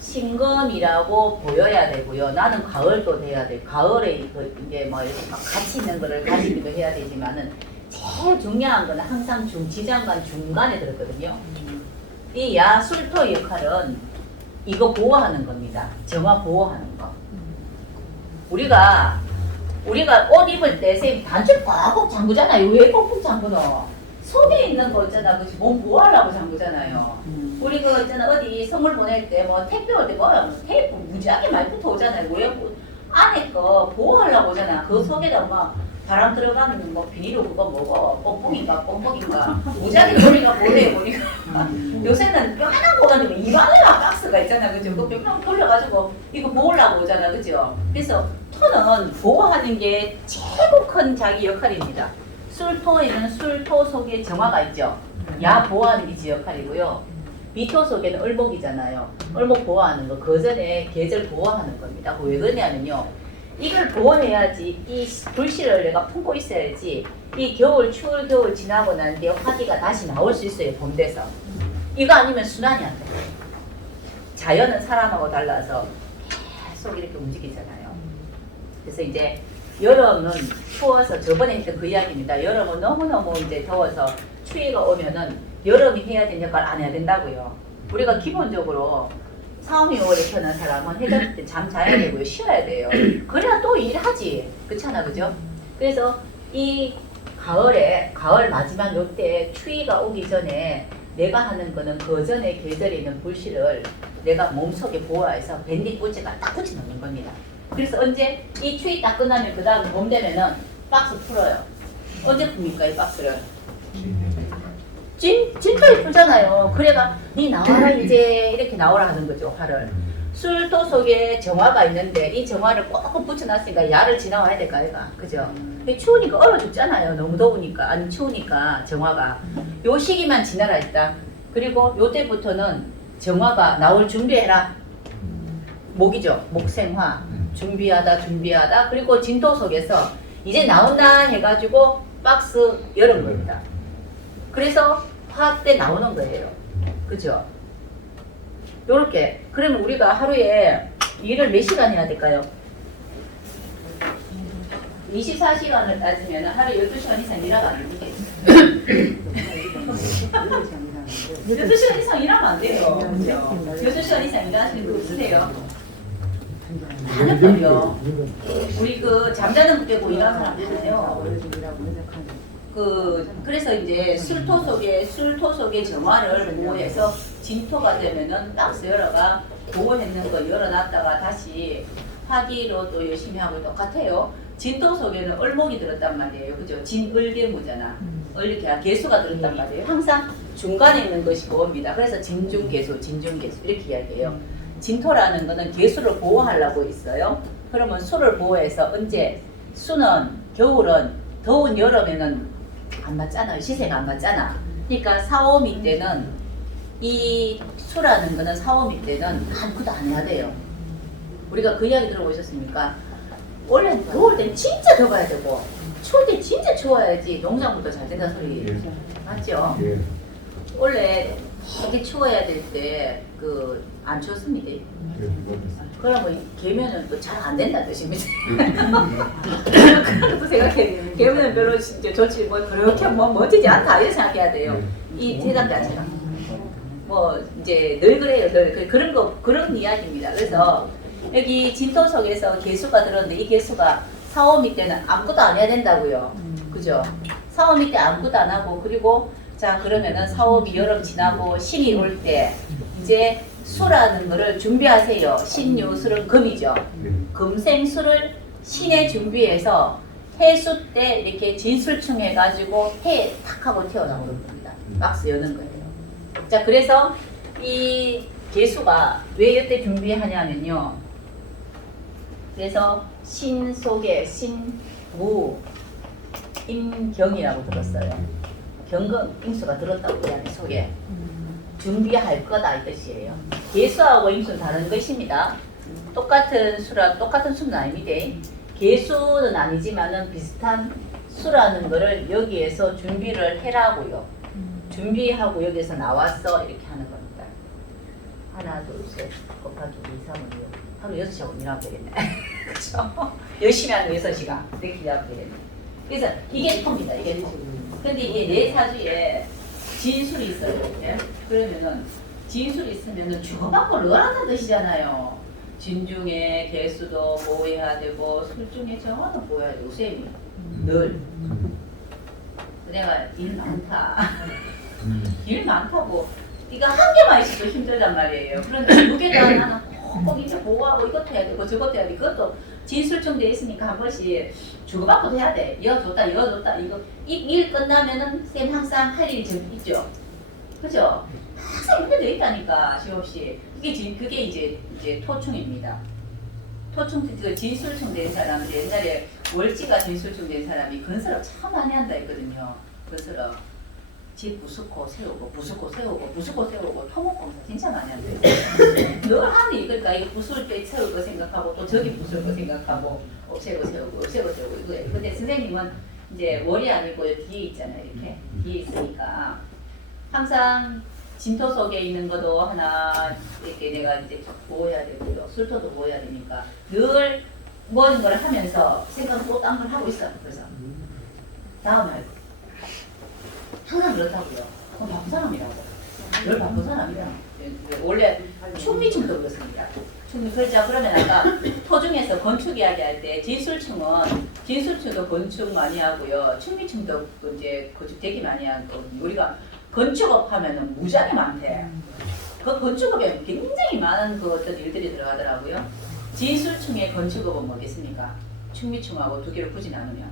신검이라고 보여야 되고요. 나는 가을도 돼야 돼. 가을에 이게 뭐 이렇게 막 같이 있는 거를 가지기도 해야 되지만은 제일 중요한 거는 항상 지장간 중간에 들었거든요. 이 야술토 역할은 이거 보호하는 겁니다. 정화 보호하는 거. 우리가 옷 입을 때 선생님 단추 꽉꼭 잠그잖아요. 왜 꼭꼭 잠그노? 속에 있는 거 있잖아. 그치? 몸 보호하려고 잠그잖아요. 우리 그 있잖아 어디 선물 보낼 때 뭐 택배 올 때 뭐야 테이프 무지하게 많이 붙어오잖아요. 왜 안에 거 보호하려고 오잖아. 그 속에다 막 바람 들어가는 뭐 비닐로 그거 뭐고 뽕뽕인가 무지하게 돌리가 보니까 요새는 뼈하나 보가지고 이만한 박스가 있잖아, 그죠? 그 뼈 돌려가지고 이거 보호하려고 오잖아, 그죠? 그래서 토는 보호하는 게 최고 큰 자기 역할입니다. 술토에는 술토 속에 정화가 있죠. 야 보호하는 게 지 역할이고요. 미토 속에는 을목이잖아요. 을목 보호하는 거, 그 전에 계절 보호하는 겁니다. 왜 그러냐면요. 이걸 보호해야지 이 불씨를 내가 품고 있어야지 이 추울 겨울 지나고 난 뒤에 화기가 다시 나올 수 있어요. 봄 돼서. 이거 아니면 순환이 안 돼. 자연은 사람하고 달라서 계속 이렇게 움직이잖아요. 그래서 이제 여름은 추워서 저번에 했던 그 이야기입니다. 여름은 너무너무 이제 더워서 추위가 오면은 여름이 해야 되는 역할 안 해야 된다고요. 우리가 기본적으로 4, 5월에 태어난 사람은 해질 때 잠 자야 되고요. 쉬어야 돼요. 그래야 또 일하지. 그렇잖아, 그죠? 그래서 이 가을 마지막 요때 추위가 오기 전에 내가 하는 거는 그 전에 계절에 있는 불씨를 내가 몸속에 보호해서 밴딧꽂이가 딱 붙여놓는 겁니다. 그래서 언제 이 추위 딱 끝나면 그 다음 봄 되면은 박스 풀어요. 언제 풉니까 이 박스를? 진짜 풀잖아요. 그래가 니 나와라 이제 이렇게 나오라 하는 거죠. 화를. 술도 속에 정화가 있는데 이 정화를 꼭 붙여놨으니까 야를 지나와야 될까 아이가. 그죠? 추우니까 얼어 죽잖아요. 너무 더우니까. 아니 추우니까 정화가. 요 시기만 지나라 일단. 그리고 요 때부터는 정화가 나올 준비해라. 목이죠. 목생화. 준비하다 그리고 진도 속에서 이제 나온다 해가지고 박스 열은 겁니다. 그래서 화학 때 나오는 거예요. 그죠? 요렇게. 그러면 우리가 하루에 일을 몇 시간 해야 될까요? 24시간을 따지면 하루에 12시간 이상 일하면 안 되겠죠. 12시간 이상 일하면 안 돼요. 12시간 이상 일하시는 분 없으세요? 다는 거요. 우리 그 잠자는 거 빼고 일하는 사람 많아요. 그래서 이제 술토 속의 정화를 보호해서 진토가 되면은 박스 열어가 보호했는 거 열어놨다가 다시 화기로 또 열심히 하고 똑같아요. 진토 속에는 얼목이 들었단 말이에요. 그죠? 진을계무잖아. 개수가 들었단 말이에요. 항상 중간에 있는 것이 보호입니다. 그래서 진중개수 이렇게 이야기해요. 진토라는 거는 개수를 보호하려고 있어요. 그러면 수를 보호해서 언제 수는 겨울은 더운 여름에는 안 맞잖아요. 시세가 안 맞잖아. 그러니까 4, 5미 때는 이 수라는 거는 4, 5미 때는 아무것도 안 해야 돼요. 우리가 그 이야기 들어보셨습니까? 원래 더울 땐 진짜 더워야 되고 추울 때 진짜 추워야지 농작물도 잘 된다 소리 맞죠? 예. 원래 되게 추워야 될 때 안 추웠습니다. 그러면 개면은 또 잘 안 된다는 뜻입니다. 그런 것도 생각해. 개면은 별로 진짜 좋지 그렇게 멋지지 않다 이렇게 생각해야 돼요. 이 대답 자체가 이제 늘 그래요. 늘 그런 이야기입니다. 그래서 여기 진토 속에서 개수가 들었는데 이 개수가 4, 5미 때는 아무것도 안 해야 된다고요. 그죠? 4, 5미 때 아무것도 안 하고 그리고 자 그러면은 4, 5미 여름 지나고 신이 올 때 이제 수라는 거를 준비하세요. 신유술은 금이죠. 금생수를 신에 준비해서 해수 때 이렇게 진술충 해가지고 해 탁 하고 튀어나오는 겁니다. 박스 여는 거예요. 자 그래서 이 개수가 왜 이때 준비하냐면요. 그래서 신 속에 신무 임경이라고 들었어요. 경금 임수가 들었다고 이 안에 속에 준비할 거다 이 뜻이에요. 개수하고 임수는 다른 것입니다. 똑같은 수는 아닙니다. 개수는 아니지만은 비슷한 수라는 거를 여기에서 준비를 해라고요. 준비하고 여기서 나왔어 이렇게 하는 겁니다. 하나, 둘, 셋 곱하기 2, 3, 5, 6 하루 6시간 일하면 되겠네. 그쵸? 열심히 하는 6시간 이렇게 일하면 되겠네. 그래서 이게 톱니다. 이게 톱. 근데 이게 내 사주에 진술이 있어요. 이렇게. 그러면은 진술이 있으면은 주고받고 넣으라는 뜻이잖아요. 진중에 개수도 보호해야 되고 술중에 정화도 보호해야 되고 쌤이 늘 내가 일 많다. 일 많다고 이거 한 개만 있어도 힘들단 말이에요. 그런데 두 개 다 하나는 꼭 이제 보호하고 이것도 해야 되고 저것도 해야 돼. 그것도 진술충 돼 있으니까 한 번씩 주고받고 해야 돼. 이거 줬다 이거 일 끝나면은 쌤 항상 할 일이 좀 있죠. 그죠? 항상 이렇게 돼 있다니까 쉼없이. 그게 이제 토충입니다. 토충 그 진술충 된 사람들 옛날에 월지가 진술충 된 사람이 건설업 참 많이 한다 했거든요. 건설업 집 부수고 세우고 토목공사 진짜 많이 한대요. 늘 하는 일 그러니까 이거 부술 때 세울 거 생각하고 또 저기 부술 거 생각하고 없애고 세우고 이거예요. 근데 선생님은 이제 월이 아니고 뒤에 있잖아요. 이렇게 뒤에 있으니까 항상 진토 속에 있는 것도 하나 이렇게 내가 이제 보호해야 되고요. 술토도 보호해야 되니까 늘 모든 걸 하면서 생각은 또 딴 걸 하고 있어요. 그래서 다음에 할 거. 항상 그렇다고요. 그럼 바쁜 사람이라고. 늘 바쁜 사람이야. 원래 충미충도 그렇습니다. 그렇죠. 그러면 아까 토 중에서 건축 이야기할 때 진술충도 건축 많이 하고요. 충미충도 이제 건축 되게 많이 하고 우리가 건축업 하면은 무지하게 많대. 그 건축업에 굉장히 많은 그 어떤 일들이 들어가더라고요. 진술충의 건축업은 뭐겠습니까? 충미충하고 두 개를 굳이 나누면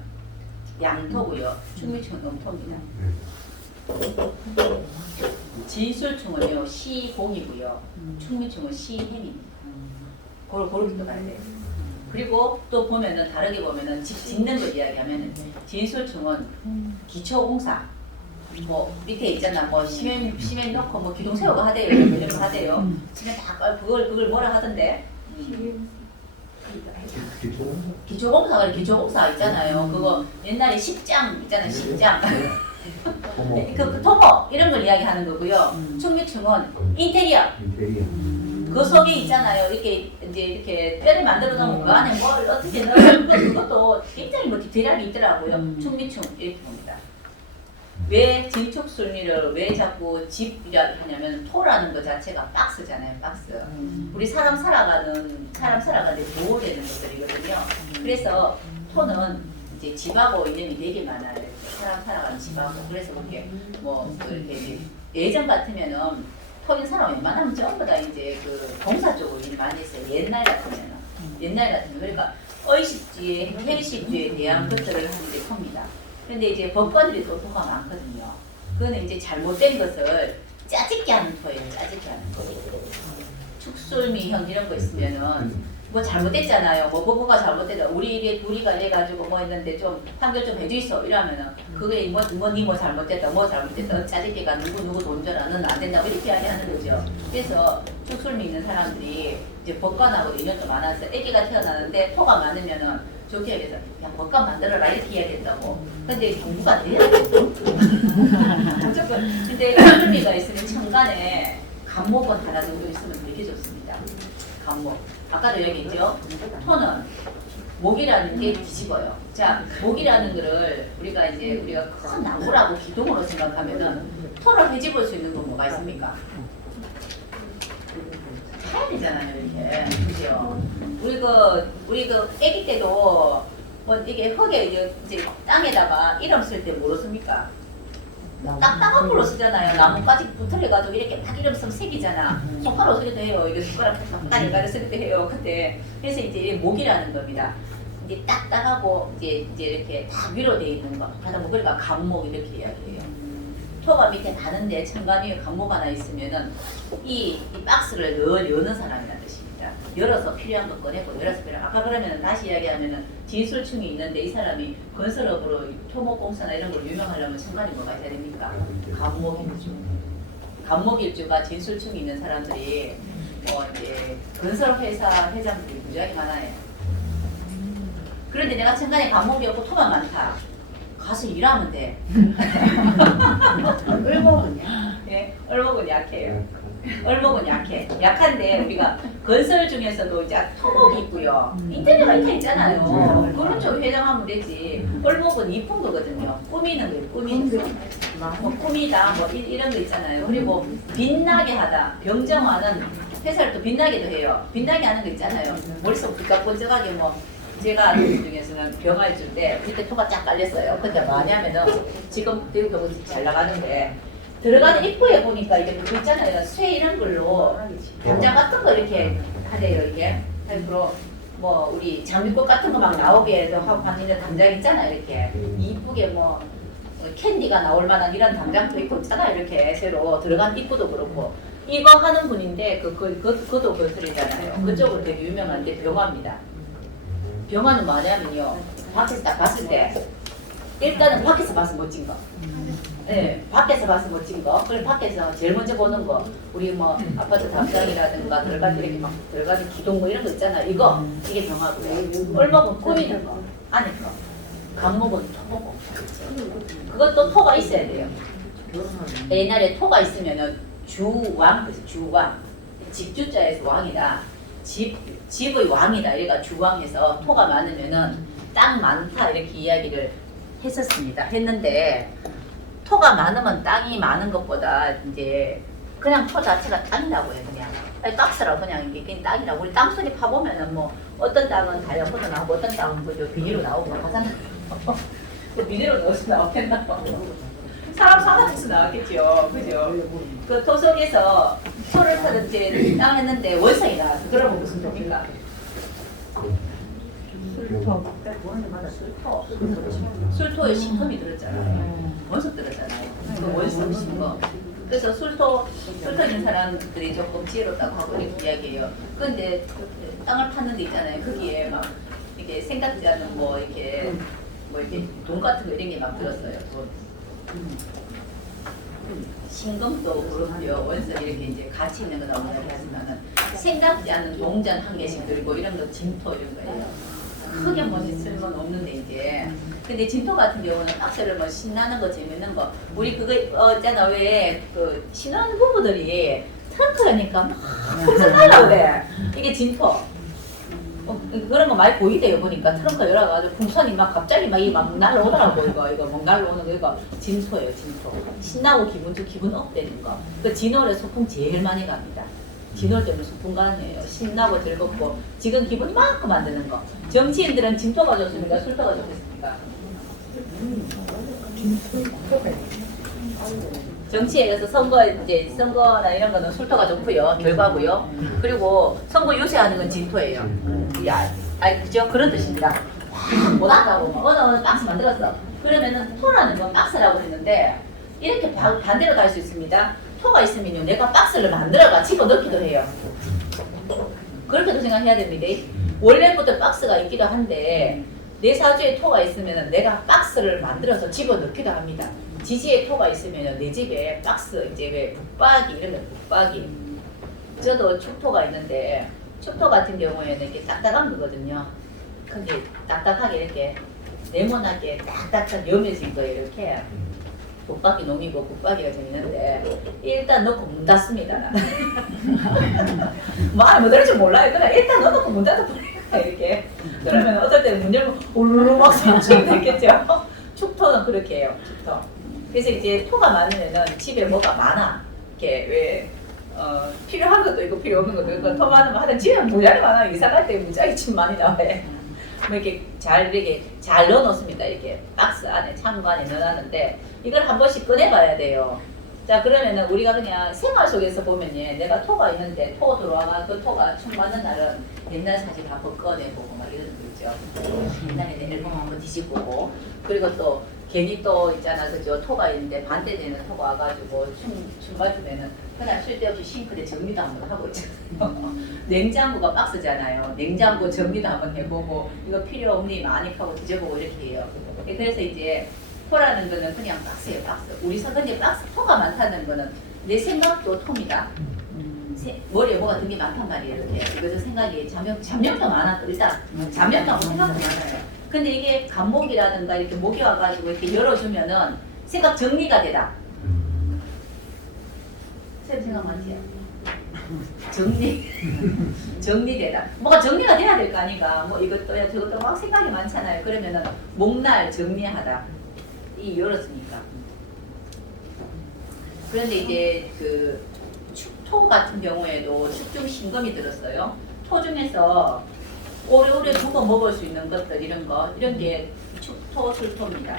양토고요. 충미충은 음토입니다. 진술충은요 시공이고요. 충미충은 시행입니다. 그렇게 또 가야 돼요. 그리고 또 보면은 다르게 보면은 집 짓는 거 이야기하면은 진술충은 기초공사 뭐 밑에 있잖아 뭐 시멘 넣고 뭐 기둥 세우고 하대요 이런 거 하대요. 집에 다 그걸 뭐라 하던데 기초공사가 기초공사 있잖아요. 그거 옛날에 십장 있잖아요. 십장. 그 토모 이런 걸 이야기하는 거고요. 충미층은 인테리어. 그 속에 있잖아요. 이렇게 이제 이렇게 뼈를 만들어 놓으면 그 안에 뭘 어떻게 넣어 그것도 굉장히 뭐 디테일하게 있더라고요. 충미층 이렇게 봅니다. 왜 진축술미를 왜 자꾸 집이라 하냐면 토라는 것 자체가 박스잖아요. 박스. 우리 사람 살아가는데 보호되는 것들이거든요. 그래서 토는 이제 집하고 인연이 되게 많아요. 사람 살아가는 집하고. 그래서 그렇게 뭐 이렇게 이제 예전 같으면은 토인 사람 웬만하면 전부 다 이제 그 공사 쪽으로 일 많이 했어요. 옛날 같으면은 그러니까 의식주의, 행식주의에 대한 것들을 하는데 큽니다. 근데 이제 법관들이 또 토가 많거든요. 그거는 이제 잘못된 것을 짜집게 하는 토예요. 짜집게 하는 거. 축술미형 이런 거 있으면은 뭐 잘못됐잖아요. 뭐 부부가 잘못됐다. 우리가 이래가지고 뭐 했는데 좀 판결 좀 해주이소 이러면은 그게 뭐 잘못됐다. 짜집게가 누구 돈 줘라. 너는 안 된다고 이렇게 이야기하는 거죠. 그래서 축술미 있는 사람들이 이제 법관하고 인연도 많아서 아기가 태어나는데 토가 많으면은 좋게 얘기해서 야 법관 만들어라 이렇게 이야기했다고. 근데 공부가 돼야 되죠. 무조건. 근데 축술미가 있으면 천간에 간목은 하나 정도 있으면 되게 좋습니다. 간목. 아까도 얘기했죠. 토는 목이라는 게 뒤집어요. 자, 목이라는 거를 우리가 큰 나무라고 기둥으로 생각하면은 토를 뒤집을 수 있는 건 뭐가 있습니까? 해야 되잖아요, 이렇게. 그죠? 우리 아기 때도 뭐 이게 흙에 이제 땅에다가 이름 쓸 때 뭐로 씁니까? 딱딱한 걸로 쓰잖아요. 나뭇가지 붙어가지고 이렇게 딱 이름 쓰면 색이잖아. 손가락 쓰기도 해요. 이게 손가락 딱딱하니까 쓰기도 해요. 그때 그래서 이제 목이라는 겁니다. 이제 딱딱하고 이제 이렇게 딱 위로 돼 있는 거. 하다 뭐 그러니까 간목 이렇게 이야기해요. 토가 밑에 가는데 천간 위에 간목 하나 있으면은 이 박스를 늘 여는 사람이라는 뜻입니다. 열어서 필요한 거 꺼내고 열어서 필요한 아까 그러면은 다시 이야기하면은 진술충이 있는데 이 사람이 건설업으로 토목공사나 이런 걸 유명하려면 천간이 뭐가 있어야 됩니까? 간목일주. 간목일주가 진술충이 있는 사람들이 이제 건설회사 회장들이 무지하게 많아요. 그런데 내가 천간에 간목이 없고 토가 많다. 가서 일하면 돼. 을목은요? 예, 을목은 약해요. 을목은 약해. 약한데 우리가 건설 중에서도 이제 토목이 있고요. 인테리어가 있잖아요. 그런 쪽 회장하면 되지. 을목은 이쁜 거거든요. 꾸미는 거예요. 꾸미는 거. 뭐 꾸미다 뭐 이런 거 있잖아요. 그리고 빛나게 하다. 병정화는 회사를 또 빛나게도 해요. 빛나게 하는 거 있잖아요. 머릿속 삐까뻔쩍하게 뭐 제가 아는 분 중에서는 병화일 때 그때 토가 쫙 깔렸어요. 근데 뭐냐면은 지금 대구 경우 잘 나가는데 들어가는 입구에 보니까 이게 그거 있잖아요. 쇠 이런 걸로 담장 같은 거 이렇게 하래요. 이게 그리고 뭐 우리 장미꽃 같은 거 막 나오게 하고 하는 담장 있잖아요. 이렇게 이쁘게 뭐 캔디가 나올 만한 이런 담장도 있고 있잖아요. 이렇게 새로 들어간 입구도 그렇고 이거 하는 분인데 그것도 건설이잖아요. 그쪽으로 되게 유명한데 병화입니다. 병화는 뭐냐면요. 밖에서 딱 봤을 때 일단은 밖에서 봐서 멋진 거. 네, 밖에서 봐서 멋진 거. 그리고 밖에서 제일 먼저 보는 거. 우리 뭐 아파트 담장이라든가 들어갈 때 이렇게 막 들어가는 기둥 뭐 이런 거 있잖아요. 이게 병화고요. 얼목은 꾸미는 거. 안에 거. 간목은 토목. 그것도 토가 있어야 돼요. 옛날에 토가 있으면은 주왕, 그죠? 주왕. 집주자에서 왕이다. 집의 왕이다. 얘가 주왕해서 토가 많으면은 땅 많다 이렇게 이야기를 했는데 토가 많으면 땅이 많은 것보다 이제 그냥 토 자체가 땅이라고 해요. 그냥 아니, 박스라고 그냥 이게 그냥 땅이라고. 우리 땅속에 파보면은 뭐 어떤 땅은 다이아몬드 나오고 어떤 땅은 그저 비닐로 나오고 하잖아요. 비닐로 넣어서 나오겠나 봐. 사람 사다쳐서 나왔겠죠. 그죠? 그 토 속에서 토를 타는 이제 땅 했는데 원성이 나와서 그러면 무슨 토입니까? 술토에 신금이 들었잖아요. 원석 들었잖아요. 그 원석 신금. 그래서 술토 있는 사람들이 조금 지혜롭다고 하고 이렇게 이야기해요. 그런데 땅을 파는 데 있잖아요. 거기에 막 이게 생각지 않는 뭐 이렇게 돈 같은 거 이런 게 막 들었어요. 신금도 그렇고요. 원석 이렇게 이제 가치 있는 거 나오냐고 하지만은 생각지 않는 동전 한 개씩 들고 이런 거 진토 이런 거예요. 크게 뭐 쓸 건 없는데 이제. 근데 진토 같은 경우는 박스를 뭐 신나는 거 재밌는 거 우리 그거 있잖아 왜 그 신혼 부부들이 트렁크라니까 막 훔쳐달라고 그래. 이게 진토. 그런 거 많이 보이대요 보니까 트렁크 열어가지고 풍선이 막 갑자기 막 날라오더라고 이거 막 날라오는 거 이거 진토예요 진토. 신나고 기분 업 되는 거. 그 진월에 소풍 제일 많이 갑니다. 진월 때문에 소풍 가는 거예요. 신나고 즐겁고 지금 기분 막 만드는 거. 정치인들은 진토가 좋습니까? 술토가 좋겠습니까? 정치에서 선거나 이런 거는 술토가 좋고요. 결과고요. 그리고 선거 유세하는 건 진토예요. 그죠? 그런 뜻입니다. 못한다고 어느 박스 만들었어. 그러면은 토라는 건 박스라고 했는데 이렇게 반대로 갈 수 있습니다. 토가 있으면요 내가 박스를 만들어가 집어넣기도 해요. 그렇게도 생각해야 됩니다. 원래부터 박스가 있기도 한데 내 사주에 토가 있으면 내가 박스를 만들어서 집어넣기도 합니다. 지지에 토가 있으면 내 집에 박스 이제 왜 북박이 이러면 북박이. 저도 축토가 있는데 축토 같은 경우에는 이렇게 딱딱한 거거든요. 근데 딱딱하게 이렇게 네모나게 딱딱딱 여며진 거예요 이렇게. 북박이 놈이고 북박이가 재밌는데 일단 넣고 문 닫습니다. 말 못할 줄 몰라요. 그냥 일단 넣어놓고 문 닫아버려요 이렇게. 그러면 어떨 때는 문 열면 우르르 막 생각이 됐겠죠. 축토는 그렇게 해요. 축토. 그래서 이제 토가 많으면은 집에 뭐가 많아. 이렇게 왜 필요한 것도 있고 필요 없는 것도 있고 토 많으면 하여튼 집에 무지하게 많아. 이사갈 때 무지하게 집 많이 나와요. 뭐 이렇게 잘 넣어놓습니다. 이렇게 박스 안에 창고 안에 넣어놨는데 이걸 한 번씩 꺼내봐야 돼요. 자 그러면은 우리가 그냥 생활 속에서 보면 내가 토가 있는데 토 들어와가 그 토가 춤 맞는 날은 옛날 사진 한번 꺼내보고 막 이런 거 있죠. 옛날에 내 앨범 한번 뒤집고 그리고 또 괜히 또 있잖아 그죠 토가 있는데 반대되는 토가 와가지고 춤 맞으면은 그냥 쓸데없이 싱크대 정리도 한번 하고 있잖아요. 냉장고가 박스잖아요. 냉장고 정리도 한번 해보고 이거 필요 없니 많이 하고 뒤져보고 이렇게 해요. 그래서 이제 토라는 거는 그냥 박스예요 박스. 우리 사건에 박스 토가 많다는 거는 내 생각도 토입니다. 머리에 뭐가 든 게 많단 말이에요 이렇게. 그래서 생각이 잡념도 많아. 일단 잡념도 하고 생각도 많아요. 근데 이게 간목이라든가 이렇게 목이 와가지고 이렇게 열어주면은 생각 정리가 되다. 쌤 생각 맞지요? 정리되다. 뭐가 정리가 돼야 될 거 아니까. 뭐 이것도야 저것도 막 생각이 많잖아요. 그러면은 목날 정리하다. 이 열었으니까. 그런데 이제 그 축토 같은 경우에도 축중 신금이 들었어요. 토 중에서 오래오래 두고 먹을 수 있는 것들 이런 게 축토 술토입니다.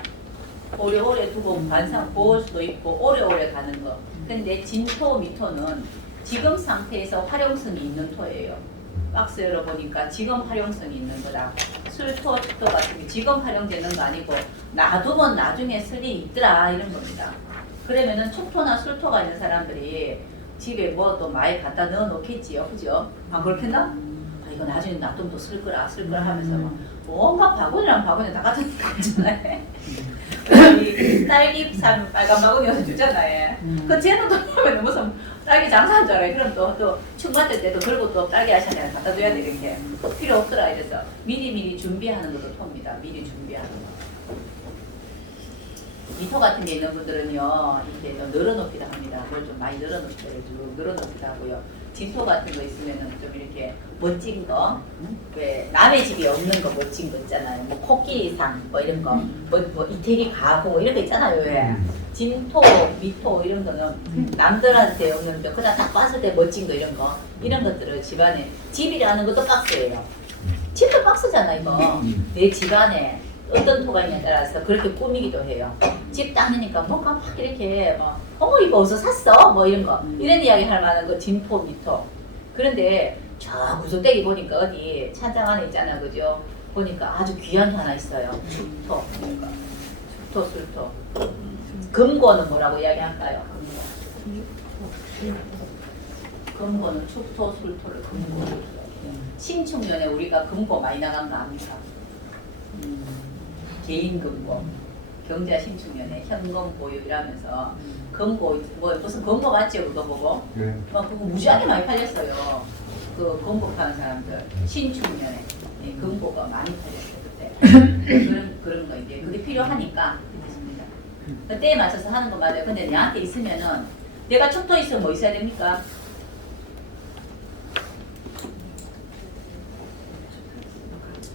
오래오래 두고 반상 보일 수도 있고 오래오래 가는 거. 근데 진토 미토는 지금 상태에서 활용성이 있는 토예요. 박스 열어보니까 지금 활용성이 있는 거다. 술토, 축토 같은 게 지금 활용되는 거 아니고 놔두면 나중에 쓸 일이 있더라 이런 겁니다. 그러면은 축토나 술토가 있는 사람들이 집에 뭐 또 많이 갖다 넣어 놓겠지요. 그죠? 안 그렇겠나? 이거 나중에 놔두면 또 쓸 거라 하면서 막 온갖 바구니랑 바구니 다 같은 거 있잖아요. 이 딸기 사면 빨간 바구니 여서 주잖아요. 그 쟤는 또 보면 무슨 딸기 장사한 줄 알아요. 그럼 또 축 맞을 때도 걸고 또 딸기 아샤네 갖다 줘야 돼 이렇게. 필요 없더라 이래서 미리 준비하는 것도 토입니다. 미리 준비하는 거. 미토 같은 게 있는 분들은요 이렇게 좀 늘어놓기도 합니다. 그걸 좀 많이 늘어놓기도 하고요. 진토 같은 거 있으면은 좀 이렇게 멋진 거, 왜 남의 집에 없는 거 멋진 거 있잖아요. 뭐 코끼리상 뭐 이런 거, 뭐 이태리 가구 이런 거 있잖아요. 왜 진토, 미토 이런 거는 남들한테 없는 거, 그냥 딱 봤을 때 멋진 거 이런 것들을 집안에 집이라는 것도 박스예요. 집도 박스잖아 이거. 내 집안에 어떤 토가 있냐에 따라서 그렇게 꾸미기도 해요. 집 땅이니까 뭔가 막 이렇게 이거 어디서 샀어? 뭐 이런 거 이런 이야기 할 만한 거 진토 미토. 그런데 저 구석대기 보니까 어디 찬장 안에 있잖아 그죠? 보니까 아주 귀한 게 하나 있어요. 축토. 그러니까 축토 술토. 금고는 뭐라고 이야기할까요? 금고는 축토 술토를 금고. 신축년에 우리가 금고 많이 나간 거 압니까? 개인 금고. 경자 신축년에 현금 보유라면서 금고 뭐 무슨 금고 맞죠 그거 보고? 네. 그거 무지하게 많이 팔렸어요. 그 금고 파는 사람들 신축년에 예, 금고가 많이 팔렸어요 그때. 그런 거 이제 그게 필요하니까 있습니다. 그때에 맞춰서 하는 거 맞아요. 근데 내한테 있으면은 내가 촉도 있으면 뭐 있어야 됩니까?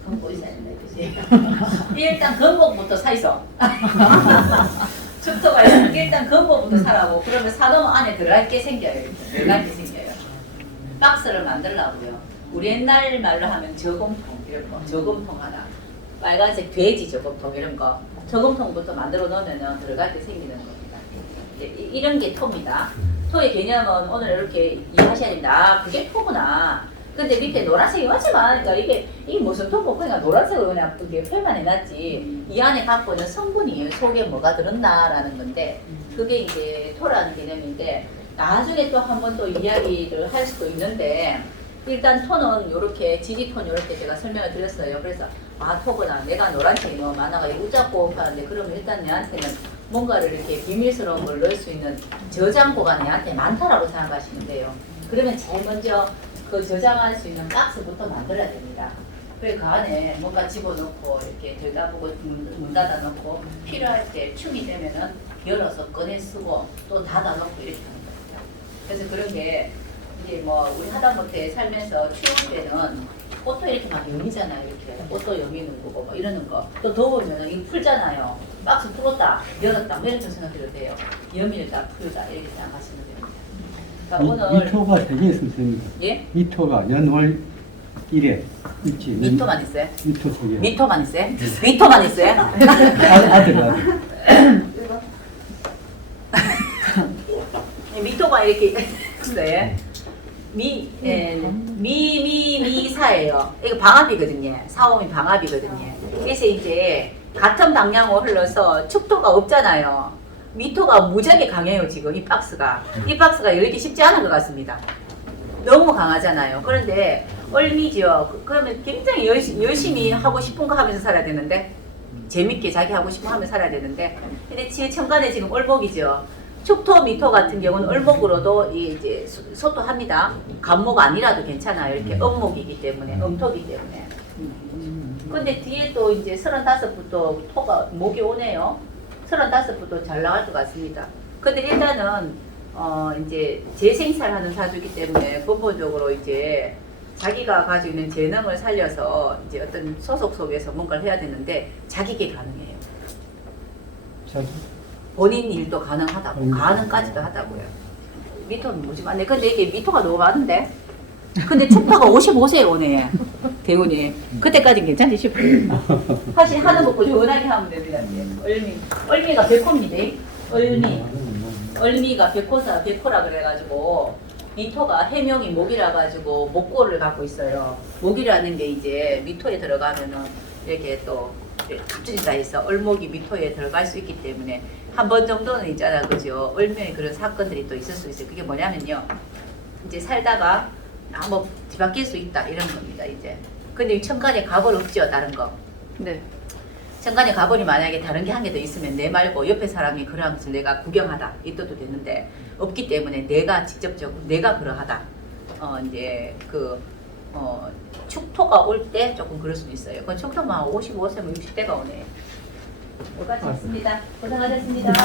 금고 있어야 된다 이거지. 일단 금고부터 사 있어. 촉도가 있으면 일단 금고부터 사라고. 그러면 사놓으면 안에 들어갈 게 생겨요. 들어갈 게 생겨요. 박스를 만들라고요. 우리 옛날 말로 하면 저금통 이런 거, 저금통 하나, 빨간색 돼지 저금통 이런 거, 저금통부터 만들어 놓으면 들어갈 게 생기는 겁니다. 이런 게 토입니다. 토의 개념은 오늘 이렇게 이해하셔야 됩니다. 아, 그게 토구나. 근데 밑에 노란색이 맞지만, 그러니까 이게 무슨 토고, 그러니까 노란색을 그냥 이렇게 표현만 해놨지, 이 안에 갖고 있는 성분이 속에 뭐가 들었나라는 건데, 그게 이제 토라는 개념인데, 나중에 또 한 번 또 이야기를 할 수도 있는데, 일단 토는 이렇게 지지톤 이렇게 제가 설명을 드렸어요. 그래서 아 토구나 내가 노란색이 너무 많아가 우자고 하는데 그러면 일단 내한테는 뭔가를 이렇게 비밀스러운 걸 넣을 수 있는 저장고가 내한테 많다라고 생각하시면 돼요. 그러면 제일 먼저 그 저장할 수 있는 박스부터 만들어야 됩니다. 그리고 그 안에 뭔가 집어넣고 이렇게 들다보고 문 닫아 놓고 필요할 때 춤이 되면은 열어서 꺼내 쓰고 또 닫아 놓고 이렇게 하는 겁니다. 그래서 그런 게 이제 뭐 우리 하다못해 살면서 추울 때는 옷도 이렇게 막 여미잖아요. 이렇게 옷도 여미는 거고 뭐 이러는 거. 또 더우면 이거 풀잖아요. 박스 풀었다, 열었다, 뭐 이렇게 생각해도 돼요. 여밀다, 풀다 이렇게 생각하시면 됩니다. 그러니까 오늘 미토가 되게 있습니다. 예? 미토가 연월 1회 있지. 미토만 있어요? 미토 속에. 미토만 있어요? 미토만 있어요? 아들. 미토가 이렇게 있어요. 미사예요. 이거 방압이거든요. 사오미 방압이거든요. 그래서 이제 같은 방향으로 흘러서 축토가 없잖아요. 미토가 무지하게 강해요, 지금 이 박스가. 이 박스가 열기 쉽지 않은 것 같습니다. 너무 강하잖아요. 그런데 얼미죠. 그러면 굉장히 열심히 하고 싶은 거 하면서 살아야 되는데, 재밌게 자기 하고 싶은 거 하면서 살아야 되는데, 근데 천간에 지금 얼목이죠. 축토, 미토 같은 경우는 얼목으로도 이제 소토합니다. 간목 아니라도 괜찮아요. 이렇게 음목이기 때문에, 음토기 때문에. 근데 뒤에 또 이제 35부터 토가, 목이 오네요. 35부터 잘 나갈 것 같습니다. 근데 일단은, 이제 재생살하는 사주기 때문에 근본적으로 이제 자기가 가지고 있는 재능을 살려서 이제 어떤 소속 속에서 뭔가를 해야 되는데 자기게 가능해요. 본인 일도 가능하다고, 가능까지도 하다고요. 미토는 무지만해. 근데 이게 미토가 너무 많은데? 근데 축토가 55세에 오네, 대운이. 그때까지는 괜찮지 싶어요. 사실 하는 거 꾸준하게 하면 됩니다. 얼미가 백호입니다. 얼미가 백호라 그래가지고, 미토가 해명이 목이라 가지고 목고를 갖고 있어요. 목이라는 게 이제 미토에 들어가면은 이렇게 또 합쳐진다 해서 얼목이 미토에 들어갈 수 있기 때문에 한 번 정도는 있잖아, 그죠? 얼면에 그런 사건들이 또 있을 수 있어요. 그게 뭐냐면요, 이제 살다가 한번 뒤바뀔 수 있다 이런 겁니다. 이제 근데 천간에 갑을 없죠, 다른 거. 네. 천간에 갑을이 만약에 다른 게 한 개 더 있으면 내 말고 옆에 사람이 그러면서 내가 구경하다 이 뜻도 되는데 없기 때문에 내가 직접적으로 내가 그러하다. 이제 축토가 올 때 조금 그럴 수도 있어요. 그 축토만 55세면 60대가 오네. 여기까지 했습니다. 고생하셨습니다.